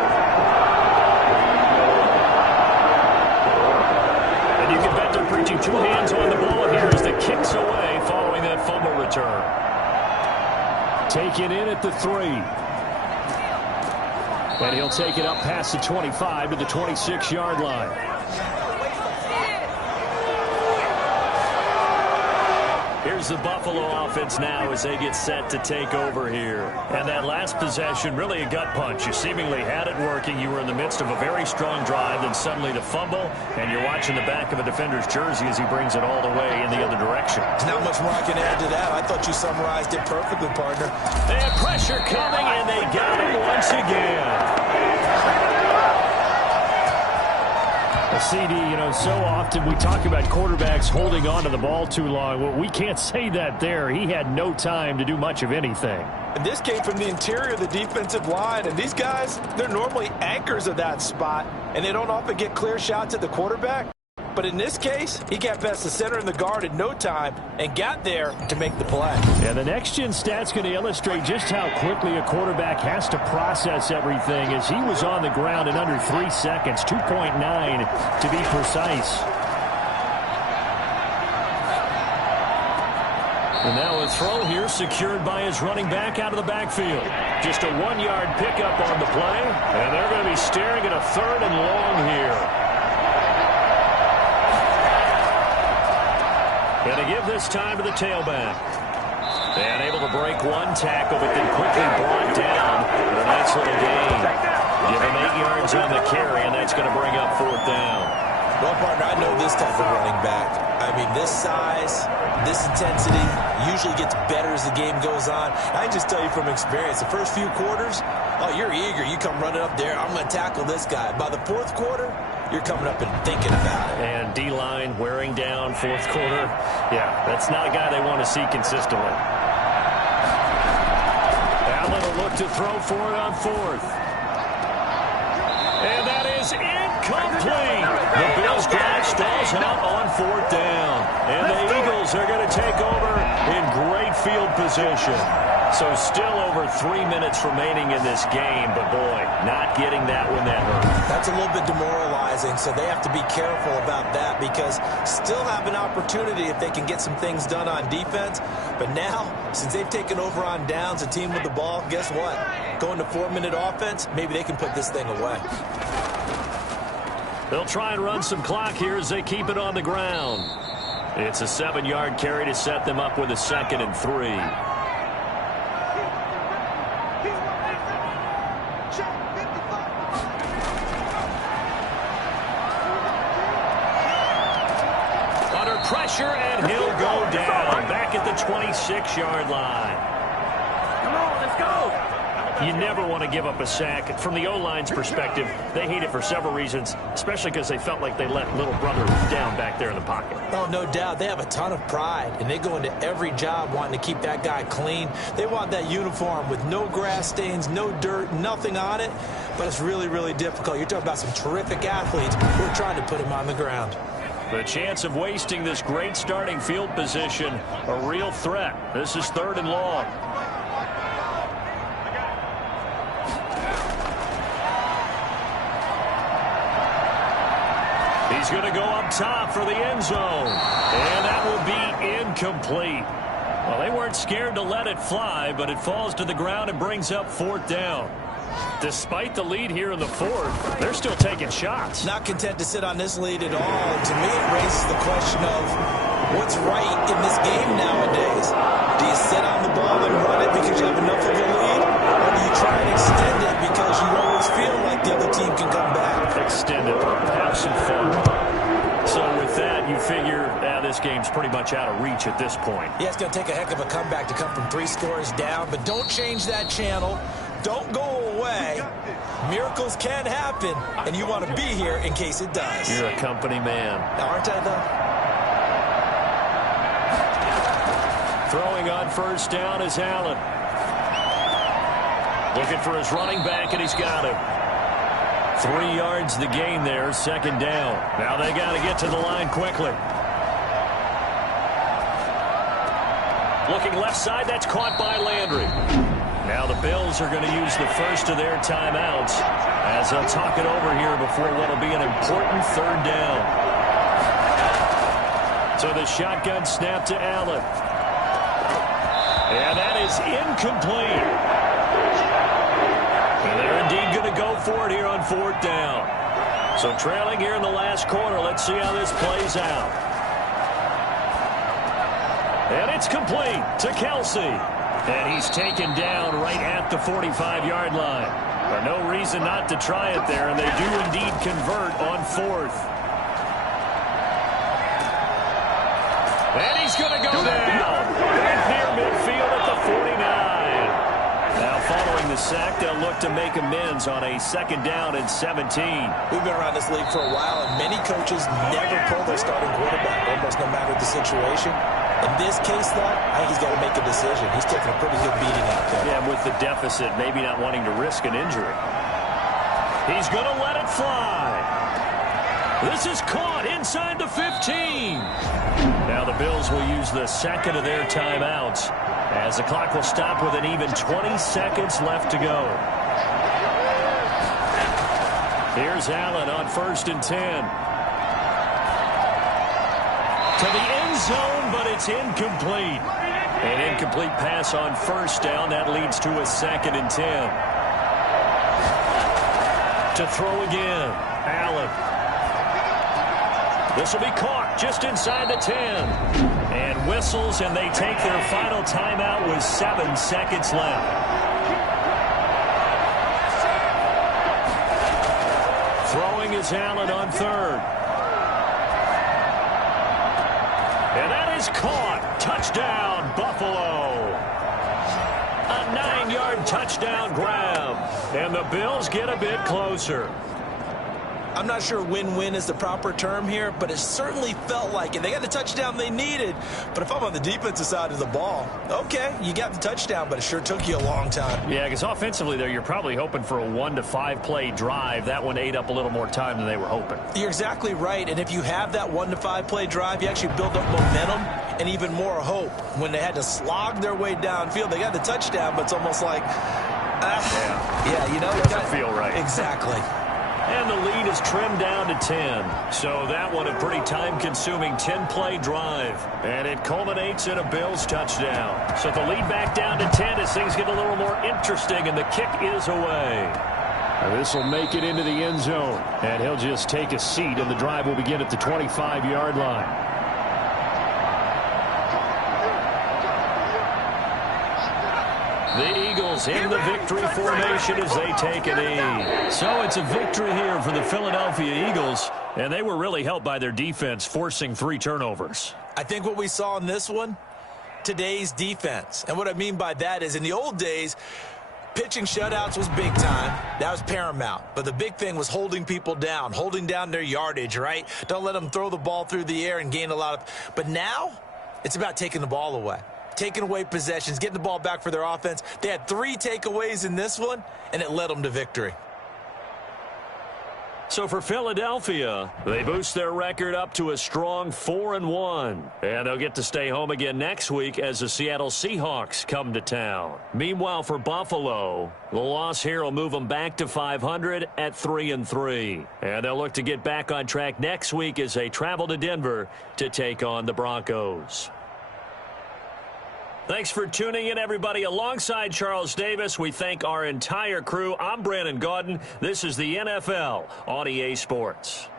And you can bet they're preaching two hands on the ball here as the kick's away following that fumble return. Taken in at the 3. And he'll take it up past the 25 to the 26-yard line. Here's the Buffalo offense now as they get set to take over here. And that last possession, really a gut punch. You seemingly had it working. You were in the midst of a very strong drive, then suddenly the fumble, and you're watching the back of a defender's jersey as he brings it all the way in the other direction. There's not much more I can add to that. I thought you summarized it perfectly, partner. They have pressure coming, and they got him once again. CD, you know, so often we talk about quarterbacks holding on to the ball too long. Well, we can't say that there. He had no time to do much of anything. And this came from the interior of the defensive line. And these guys, they're normally anchors of that spot. And they don't often get clear shots at the quarterback. But in this case, he got past the center and the guard in no time and got there to make the play. And the next-gen stat's going to illustrate just how quickly a quarterback has to process everything as he was on the ground in under 3 seconds, 2.9 to be precise. And now a throw here secured by his running back out of the backfield. Just a 1-yard pickup on the play, and they're going to be staring at a 3rd and long here. And to give this time to the tailback. And able to break one tackle, but then quickly brought down with a nice little gain. Give him 8 yards on the carry, and that's going to bring up 4th down. Well, partner, I know this type of running back. I mean, this size, this intensity usually gets better as the game goes on. I can just tell you from experience, the first few quarters, oh, you're eager. You come running up there. I'm going to tackle this guy. By the 4th quarter, you're coming up and thinking about it. And D-line wearing down 4th quarter. Yeah, that's not a guy they want to see consistently. Allen will look to throw for it on 4th. And that is is incomplete. The Bills drive stalls out on 4th down. And the Eagles are going to take over in great field position. So still over 3 minutes remaining in this game, but boy, not getting that one that hurt. That's a little bit demoralizing, so they have to be careful about that because still have an opportunity if they can get some things done on defense. But now, since they've taken over on downs, a team with the ball, guess what? Going to 4-minute offense, maybe they can put this thing away. They'll try and run some clock here as they keep it on the ground. It's a 7-yard carry to set them up with a 2nd and 3. Pressure, and he'll go down back at the 26-yard line. Come on, let's go. You never want to give up a sack. From the O-line's perspective, they hate it for several reasons, especially because they felt like they let little brother down back there in the pocket. Oh, no doubt. They have a ton of pride, and they go into every job wanting to keep that guy clean. They want that uniform with no grass stains, no dirt, nothing on it, but it's really, really difficult. You're talking about some terrific athletes who are trying to put him on the ground. The chance of wasting this great starting field position, a real threat. This is 3rd and long. He's going to go up top for the end zone. And that will be incomplete. Well, they weren't scared to let it fly, but it falls to the ground and brings up 4th down. Despite the lead here in the 4th, they're still taking shots. Not content to sit on this lead at all. And to me, it raises the question of what's right in this game nowadays. Do you sit on the ball and run it because you have enough of a lead? Or do you try and extend it because you always feel like the other team can come back? Extend it. Have some fun. So with that, you figure this game's pretty much out of reach at this point. Yeah, it's going to take a heck of a comeback to come from 3 scores down. But don't change that channel. Don't go away. Miracles can happen, and you want to be here in case it does. You're a company man. Aren't I, though? Throwing on 1st down is Allen. Looking for his running back, and he's got him. 3 yards the gain there, 2nd down. Now they got to get to the line quickly. Looking left side, that's caught by Landry. Now the Bills are going to use the first of their timeouts as they'll talk it over here before what will be an important 3rd down. So the shotgun snap to Allen. And that is incomplete. And they're indeed going to go for it here on 4th down. So trailing here in the last quarter. Let's see how this plays out. And it's complete to Kelsey. And he's taken down right at the 45-yard line. But no reason not to try it there, and they do indeed convert on 4th. And he's going to go down right near midfield at the 49. Now following the sack, they'll look to make amends on a 2nd down and 17. We've been around this league for a while, and many coaches never pull their starting quarterback, almost no matter the situation. In this case, though, I think he's got to make a decision. He's taking a pretty good beating out there. Yeah, with the deficit, maybe not wanting to risk an injury. He's going to let it fly. This is caught inside the 15. Now the Bills will use the 2nd of their timeouts as the clock will stop with an even 20 seconds left to go. Here's Allen on 1st and 10. To the end zone, but it's incomplete. An incomplete pass on 1st down. That leads to a 2nd and 10. To throw again, Allen. This will be caught just inside the 10. And whistles, and they take their final timeout with 7 seconds left. Throwing is Allen on 3rd. And that is caught. Touchdown, Buffalo. A 9-yard touchdown grab. And the Bills get a bit closer. I'm not sure win-win is the proper term here, but it certainly felt like it. They got the touchdown they needed, but if I'm on the defensive side of the ball, okay, you got the touchdown, but it sure took you a long time. Yeah, because offensively there, you're probably hoping for a 1 to 5 play drive. That one ate up a little more time than they were hoping. You're exactly right, and if you have that 1 to 5 play drive, you actually build up momentum and even more hope. When they had to slog their way downfield, they got the touchdown, but it's almost like, yeah, you know, it doesn't feel right. Exactly. And the lead is trimmed down to 10. So that one a pretty time-consuming 10-play drive. And it culminates in a Bills touchdown. So the lead back down to 10 as things get a little more interesting, and the kick is away. This will make it into the end zone, and he'll just take a seat, and the drive will begin at the 25-yard line. The Eagles in the victory formation as they take a knee. So it's a victory here for the Philadelphia Eagles, and they were really helped by their defense forcing 3 turnovers. I think what we saw in this one, today's defense. And what I mean by that is in the old days, pitching shutouts was big time. That was paramount. But the big thing was holding people down, holding down their yardage, right? Don't let them throw the ball through the air and gain a lot of. But now it's about taking the ball away. Taking away possessions, getting the ball back for their offense. They had 3 takeaways in this one, and it led them to victory. So for Philadelphia, they boost their record up to a strong 4-1. And they'll get to stay home again next week as the Seattle Seahawks come to town. Meanwhile, for Buffalo, the loss here will move them back to 500 at 3-3. And they'll look to get back on track next week as they travel to Denver to take on the Broncos. Thanks for tuning in, everybody. Alongside Charles Davis, we thank our entire crew. I'm Brandon Gaudin. This is the NFL on EA Sports.